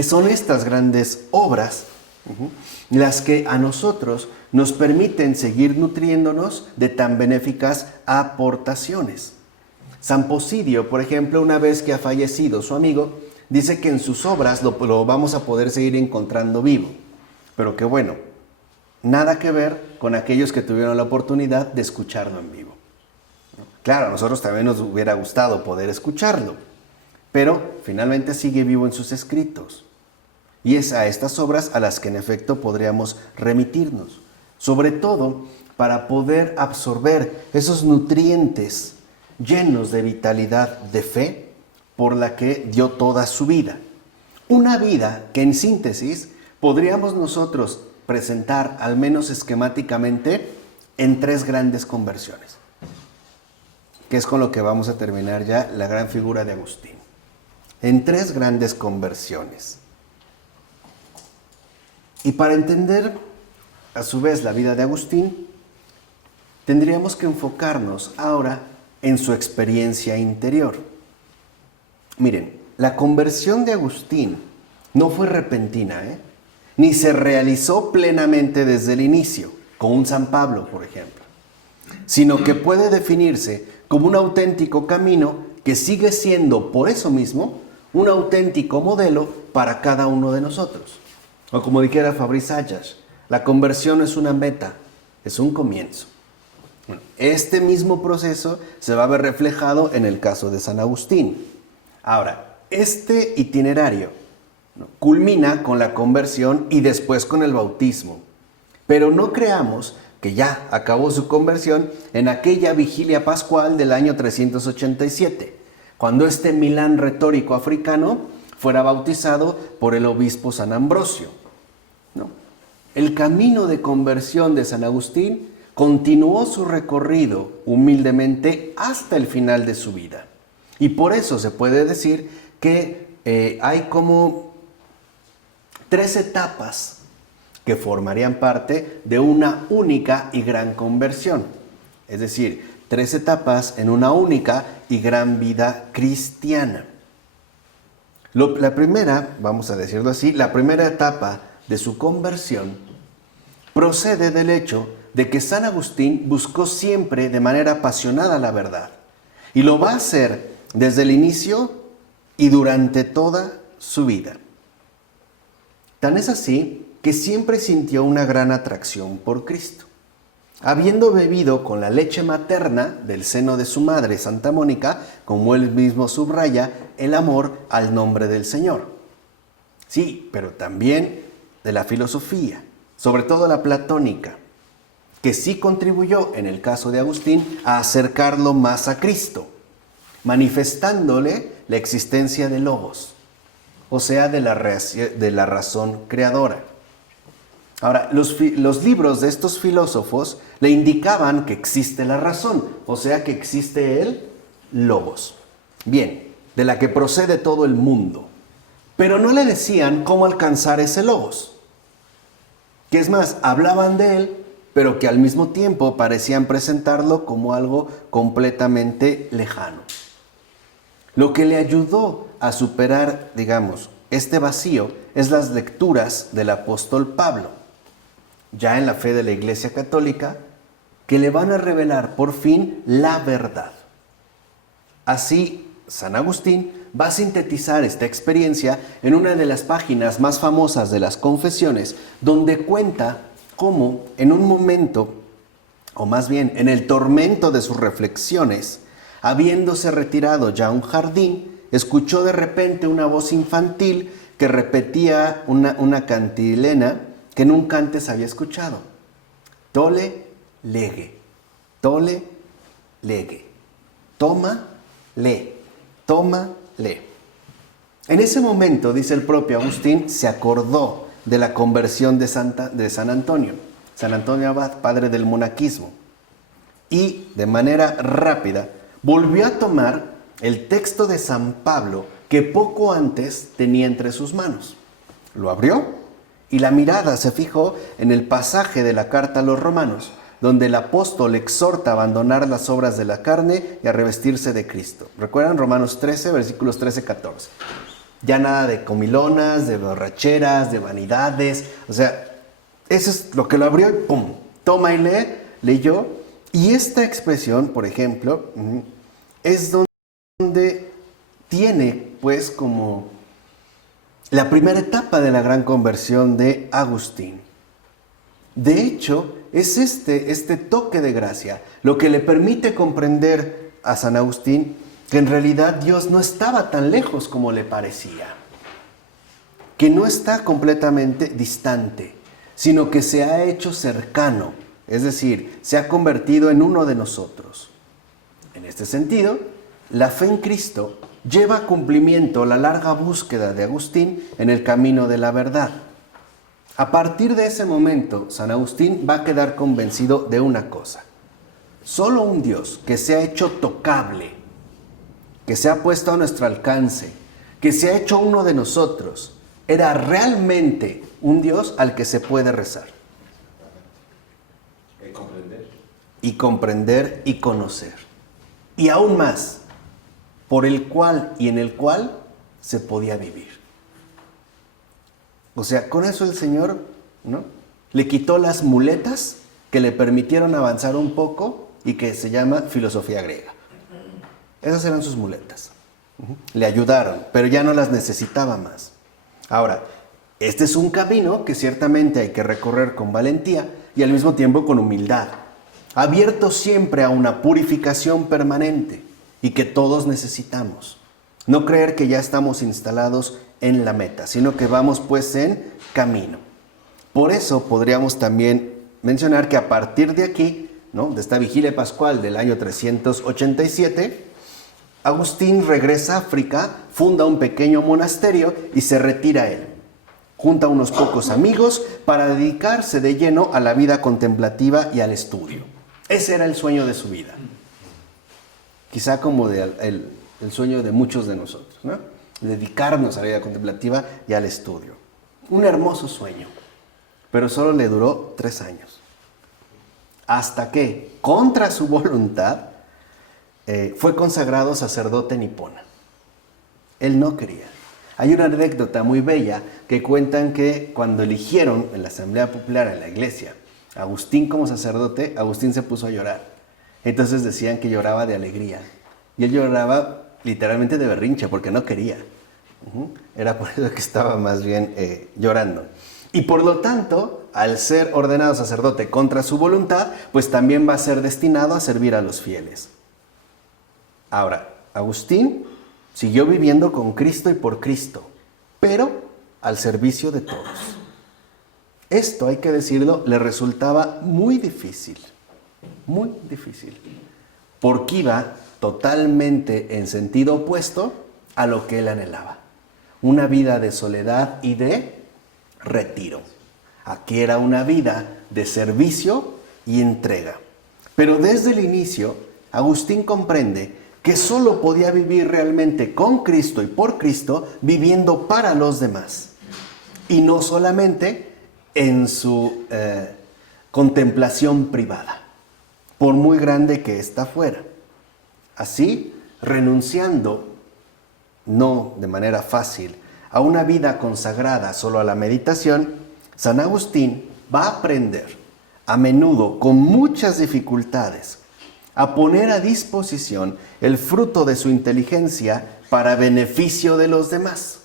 son estas grandes obras las que a nosotros nos permiten seguir nutriéndonos de tan benéficas aportaciones. San Posidio, por ejemplo, una vez que ha fallecido su amigo, dice que en sus obras lo vamos a poder seguir encontrando vivo. Pero que bueno, nada que ver con aquellos que tuvieron la oportunidad de escucharlo en vivo. Claro, a nosotros también nos hubiera gustado poder escucharlo, pero finalmente sigue vivo en sus escritos. Y es a estas obras a las que en efecto podríamos remitirnos, sobre todo para poder absorber esos nutrientes llenos de vitalidad de fe por la que dio toda su vida. Una vida que en síntesis podríamos nosotros presentar, al menos esquemáticamente, en 3 grandes conversiones, que es con lo que vamos a terminar ya la gran figura de Agustín. En 3 grandes conversiones. Y para entender, a su vez, la vida de Agustín, tendríamos que enfocarnos ahora en su experiencia interior. Miren, la conversión de Agustín no fue repentina, ni se realizó plenamente desde el inicio, con un San Pablo, por ejemplo, sino que puede definirse como un auténtico camino que sigue siendo, por eso mismo, un auténtico modelo para cada uno de nosotros. O como dijera Fabrice Sayas, la conversión no es una meta, es un comienzo. Bueno, este mismo proceso se va a ver reflejado en el caso de San Agustín. Ahora, este itinerario, ¿no?, culmina con la conversión y después con el bautismo. Pero no creamos que ya acabó su conversión en aquella vigilia pascual del año 387, cuando este Milán retórico africano fuera bautizado por el obispo San Ambrosio. No. El camino de conversión de San Agustín continuó su recorrido humildemente hasta el final de su vida. Y por eso se puede decir que hay como 3 etapas que formarían parte de una única y gran conversión. Es decir, 3 etapas en una única y gran vida cristiana. La primera, vamos a decirlo así, la primera etapa de su conversión procede del hecho de que San Agustín buscó siempre de manera apasionada la verdad. Y lo va a hacer desde el inicio y durante toda su vida. Tan es así que siempre sintió una gran atracción por Cristo. Habiendo bebido con la leche materna del seno de su madre, Santa Mónica, como él mismo subraya, el amor al nombre del Señor. Sí, pero también de la filosofía, sobre todo la platónica, que sí contribuyó, en el caso de Agustín, a acercarlo más a Cristo, manifestándole la existencia de Logos, o sea, de la razón creadora. Ahora, los libros de estos filósofos le indicaban que existe la razón, o sea que existe el Logos. Bien, de la que procede todo el mundo. Pero no le decían cómo alcanzar ese Logos. Que es más, hablaban de él, pero que al mismo tiempo parecían presentarlo como algo completamente lejano. Lo que le ayudó a superar, digamos, este vacío es las lecturas del apóstol Pablo, ya en la fe de la Iglesia Católica, que le van a revelar por fin la verdad. Así, San Agustín va a sintetizar esta experiencia en una de las páginas más famosas de las Confesiones, donde cuenta cómo en un momento, o más bien en el tormento de sus reflexiones, habiéndose retirado ya a un jardín, escuchó de repente una voz infantil que repetía una cantilena que nunca antes había escuchado. Tole, lege, tole, lege, toma, le, toma, le. En ese momento, dice el propio Agustín, se acordó de la conversión de San Antonio Abad, padre del monaquismo, y de manera rápida volvió a tomar el texto de San Pablo que poco antes tenía entre sus manos. Lo abrió y la mirada se fijó en el pasaje de la carta a los Romanos, donde el apóstol exhorta a abandonar las obras de la carne y a revestirse de Cristo. ¿Recuerdan? Romanos 13, versículos 13-14. Ya nada de comilonas, de borracheras, de vanidades. O sea, eso es lo que lo abrió y ¡pum! Toma y lee, leyó. Y esta expresión, por ejemplo, es donde tiene pues como la primera etapa de la gran conversión de Agustín. De hecho, es este toque de gracia lo que le permite comprender a San Agustín que en realidad Dios no estaba tan lejos como le parecía, que no está completamente distante, sino que se ha hecho cercano, es decir, se ha convertido en uno de nosotros. En este sentido, la fe en Cristo lleva a cumplimiento la larga búsqueda de Agustín en el camino de la verdad. A partir de ese momento, San Agustín va a quedar convencido de una cosa: solo un Dios que se ha hecho tocable, que se ha puesto a nuestro alcance, que se ha hecho uno de nosotros, era realmente un Dios al que se puede rezar. Comprender y conocer. Y aún más, por el cual y en el cual se podía vivir. O sea, con eso el Señor, ¿no?, le quitó las muletas que le permitieron avanzar un poco y que se llama filosofía griega. Esas eran sus muletas. Le ayudaron, pero ya no las necesitaba más. Ahora, Este es un camino que ciertamente hay que recorrer con valentía y al mismo tiempo con humildad, abierto siempre a una purificación permanente y que todos necesitamos. No creer que ya estamos instalados en la meta, sino que vamos pues en camino. Por eso podríamos también mencionar que a partir de aquí, ¿no?, de esta vigilia pascual del año 387, Agustín regresa a África, funda un pequeño monasterio y se retira a él. Junta a unos pocos amigos para dedicarse de lleno a la vida contemplativa y al estudio. Ese era el sueño de su vida. Quizá como el sueño de muchos de nosotros, ¿no? Dedicarnos a la vida contemplativa y al estudio. Un hermoso sueño, pero solo le duró 3 años. Hasta que, contra su voluntad, fue consagrado sacerdote en Hipona. Él no quería. Hay una anécdota muy bella que cuentan que cuando eligieron en la Asamblea Popular en la iglesia a Agustín como sacerdote, Agustín se puso a llorar. Entonces decían que lloraba de alegría. Y él lloraba literalmente de berrinche porque no quería. Era por eso que estaba más bien llorando. Y por lo tanto, al ser ordenado sacerdote contra su voluntad, pues también va a ser destinado a servir a los fieles. Ahora, Agustín siguió viviendo con Cristo y por Cristo, pero al servicio de todos. Esto, hay que decirlo, le resultaba muy difícil, porque iba totalmente en sentido opuesto a lo que él anhelaba. Una vida de soledad y de retiro. Aquí era una vida de servicio y entrega. Pero desde el inicio, Agustín comprende que solo podía vivir realmente con Cristo y por Cristo, viviendo para los demás. Y no solamente en su contemplación privada, por muy grande que ésta fuera. Así, renunciando, no de manera fácil, a una vida consagrada solo a la meditación, San Agustín va a aprender, a menudo con muchas dificultades, a poner a disposición el fruto de su inteligencia para beneficio de los demás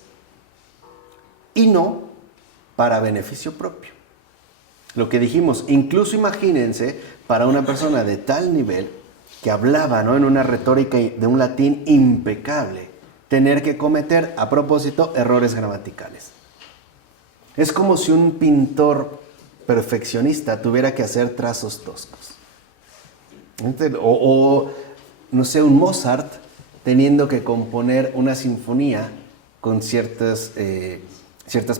y no para beneficio propio. Lo que dijimos, incluso imagínense para una persona de tal nivel que hablaba, ¿no?, en una retórica de un latín impecable, tener que cometer, a propósito, errores gramaticales. Es como si un pintor perfeccionista tuviera que hacer trazos toscos. O no sé, un Mozart teniendo que componer una sinfonía con ciertas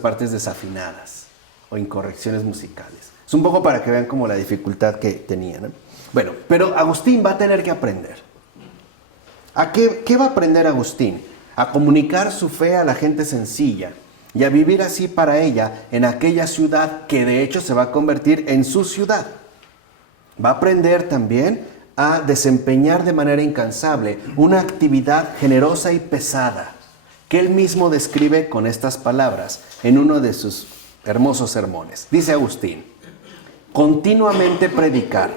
partes desafinadas o incorrecciones musicales. Es un poco para que vean como la dificultad que tenía, ¿no? Bueno, pero Agustín va a tener que aprender. ¿A qué va a aprender Agustín? A comunicar su fe a la gente sencilla y a vivir así para ella en aquella ciudad que de hecho se va a convertir en su ciudad. Va a aprender también a desempeñar de manera incansable una actividad generosa y pesada que él mismo describe con estas palabras en uno de sus hermosos sermones. Dice Agustín: continuamente predicar,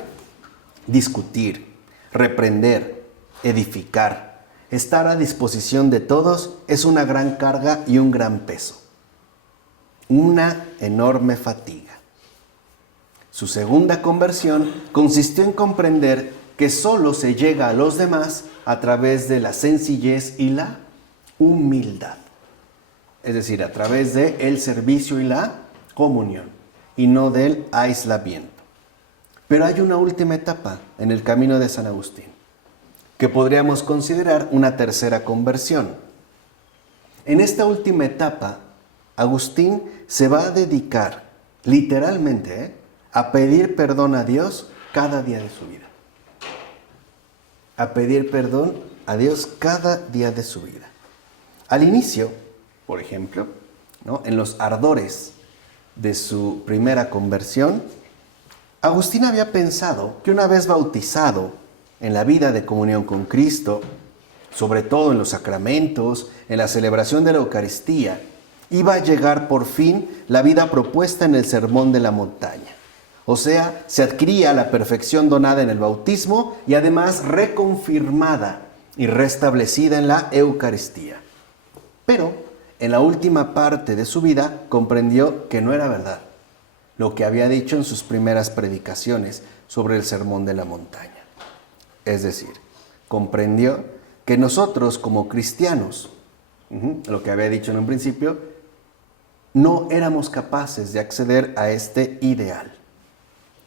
discutir, reprender, edificar, estar a disposición de todos es una gran carga y un gran peso, una enorme fatiga. Su segunda conversión consistió en comprender que solo se llega a los demás a través de la sencillez y la humildad. Es decir, a través del servicio y la comunión, y no del aislamiento. Pero hay una última etapa en el camino de San Agustín, que podríamos considerar una tercera conversión. En esta última etapa, Agustín se va a dedicar, literalmente, a pedir perdón a Dios cada día de su vida. A pedir perdón a Dios cada día de su vida. Al inicio, por ejemplo, ¿no?, en los ardores de su primera conversión, Agustín había pensado que una vez bautizado en la vida de comunión con Cristo, sobre todo en los sacramentos, en la celebración de la Eucaristía, iba a llegar por fin la vida propuesta en el Sermón de la Montaña. O sea, se adquiría la perfección donada en el bautismo y además reconfirmada y restablecida en la Eucaristía. Pero en la última parte de su vida, comprendió que no era verdad lo que había dicho en sus primeras predicaciones sobre el Sermón de la Montaña. Es decir, comprendió que nosotros como cristianos, lo que había dicho en un principio, no éramos capaces de acceder a este ideal.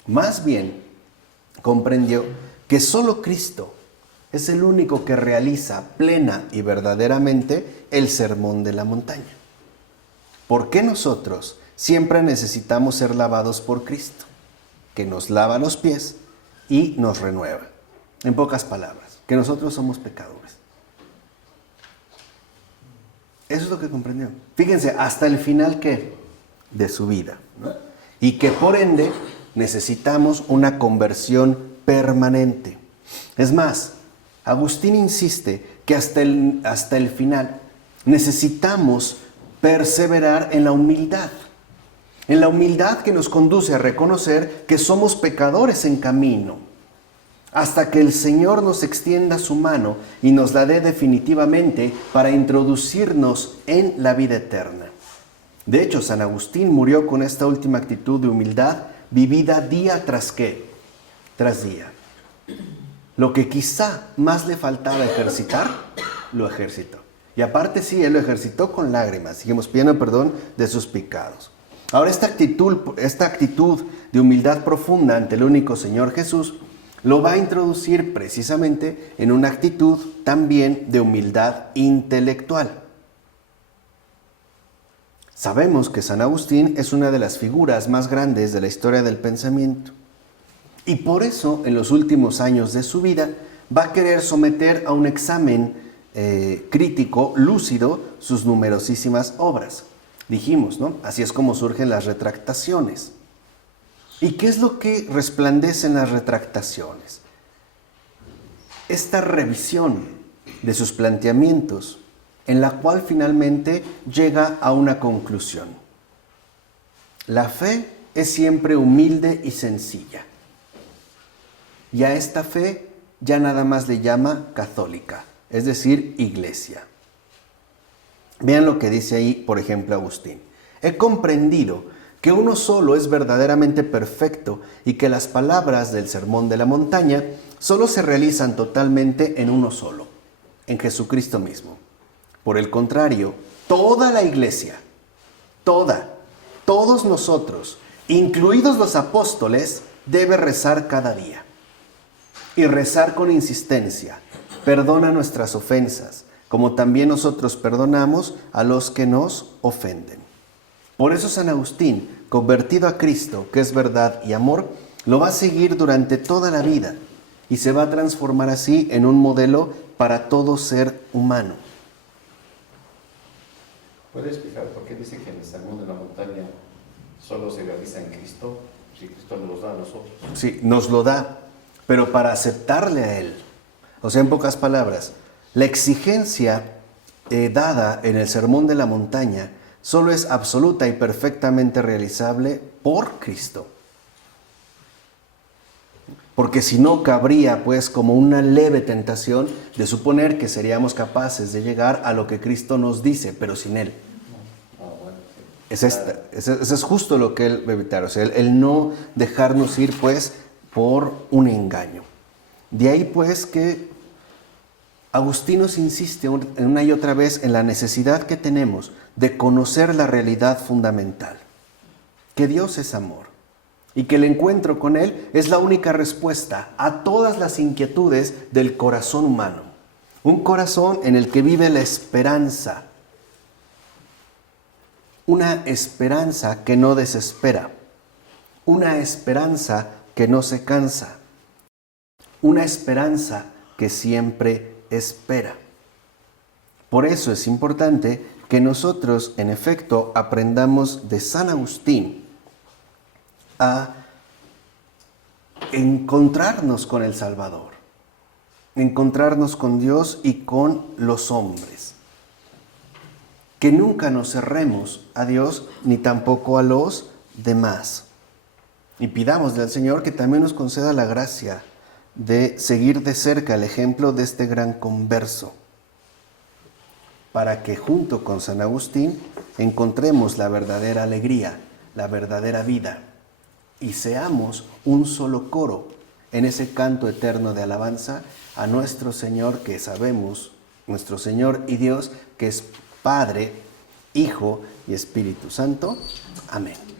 Más bien, comprendió que solo Cristo es el único que realiza plena y verdaderamente el Sermón de la Montaña. ¿Por qué nosotros siempre necesitamos ser lavados por Cristo, que nos lava los pies y nos renueva? En pocas palabras, que nosotros somos pecadores. Eso es lo que comprendió. Fíjense, hasta el final de su vida, ¿no? Y que por ende necesitamos una conversión permanente. Es más, Agustín insiste que hasta el final necesitamos perseverar en la humildad que nos conduce a reconocer que somos pecadores en camino, hasta que el Señor nos extienda su mano y nos la dé definitivamente para introducirnos en la vida eterna. De hecho, San Agustín murió con esta última actitud de humildad vivida día tras día. Lo que quizá más le faltaba ejercitar, lo ejercitó. Y aparte sí, él lo ejercitó con lágrimas. Seguimos pidiendo perdón de sus pecados. Ahora esta actitud de humildad profunda ante el único Señor Jesús lo va a introducir precisamente en una actitud también de humildad intelectual. Sabemos que San Agustín es una de las figuras más grandes de la historia del pensamiento. Y por eso, en los últimos años de su vida, va a querer someter a un examen crítico, lúcido, sus numerosísimas obras. Dijimos, ¿no? Así es como surgen las retractaciones. ¿Y qué es lo que resplandece en las retractaciones? Esta revisión de sus planteamientos, en la cual finalmente llega a una conclusión. La fe es siempre humilde y sencilla. Y a esta fe ya nada más le llama católica, es decir, iglesia. Vean lo que dice ahí, por ejemplo, Agustín. He comprendido que uno solo es verdaderamente perfecto y que las palabras del Sermón de la Montaña solo se realizan totalmente en uno solo, en Jesucristo mismo. Por el contrario, toda la iglesia, todos nosotros, incluidos los apóstoles, debe rezar cada día. Y rezar con insistencia, perdona nuestras ofensas, como también nosotros perdonamos a los que nos ofenden. Por eso San Agustín, convertido a Cristo, que es verdad y amor, lo va a seguir durante toda la vida y se va a transformar así en un modelo para todo ser humano. ¿Puede explicar por qué dice que el Sermón de la Montaña solo se realiza en Cristo, si Cristo nos lo da a nosotros? Sí, nos lo da, pero para aceptarle a Él. O sea, en pocas palabras, la exigencia dada en el Sermón de la Montaña solo es absoluta y perfectamente realizable por Cristo. Porque si no, cabría pues como una leve tentación de suponer que seríamos capaces de llegar a lo que Cristo nos dice, pero sin Él. Eso es justo lo que Él va a evitar, o sea, el no dejarnos ir pues por un engaño. De ahí pues que Agustín nos insiste una y otra vez en la necesidad que tenemos de conocer la realidad fundamental, que Dios es amor y que el encuentro con Él es la única respuesta a todas las inquietudes del corazón humano. Un corazón en el que vive la esperanza, una esperanza que no desespera, una esperanza que no se cansa, una esperanza que siempre espera. Por eso es importante que nosotros, en efecto, aprendamos de San Agustín a encontrarnos con el Salvador, encontrarnos con Dios y con los hombres. Que nunca nos cerremos a Dios ni tampoco a los demás. Y pidamosle al Señor que también nos conceda la gracia de seguir de cerca el ejemplo de este gran converso. para que junto con San Agustín encontremos la verdadera alegría, la verdadera vida, y seamos un solo coro en ese canto eterno de alabanza a nuestro Señor, que sabemos, nuestro Señor y Dios, que es Padre, Hijo y Espíritu Santo. Amén.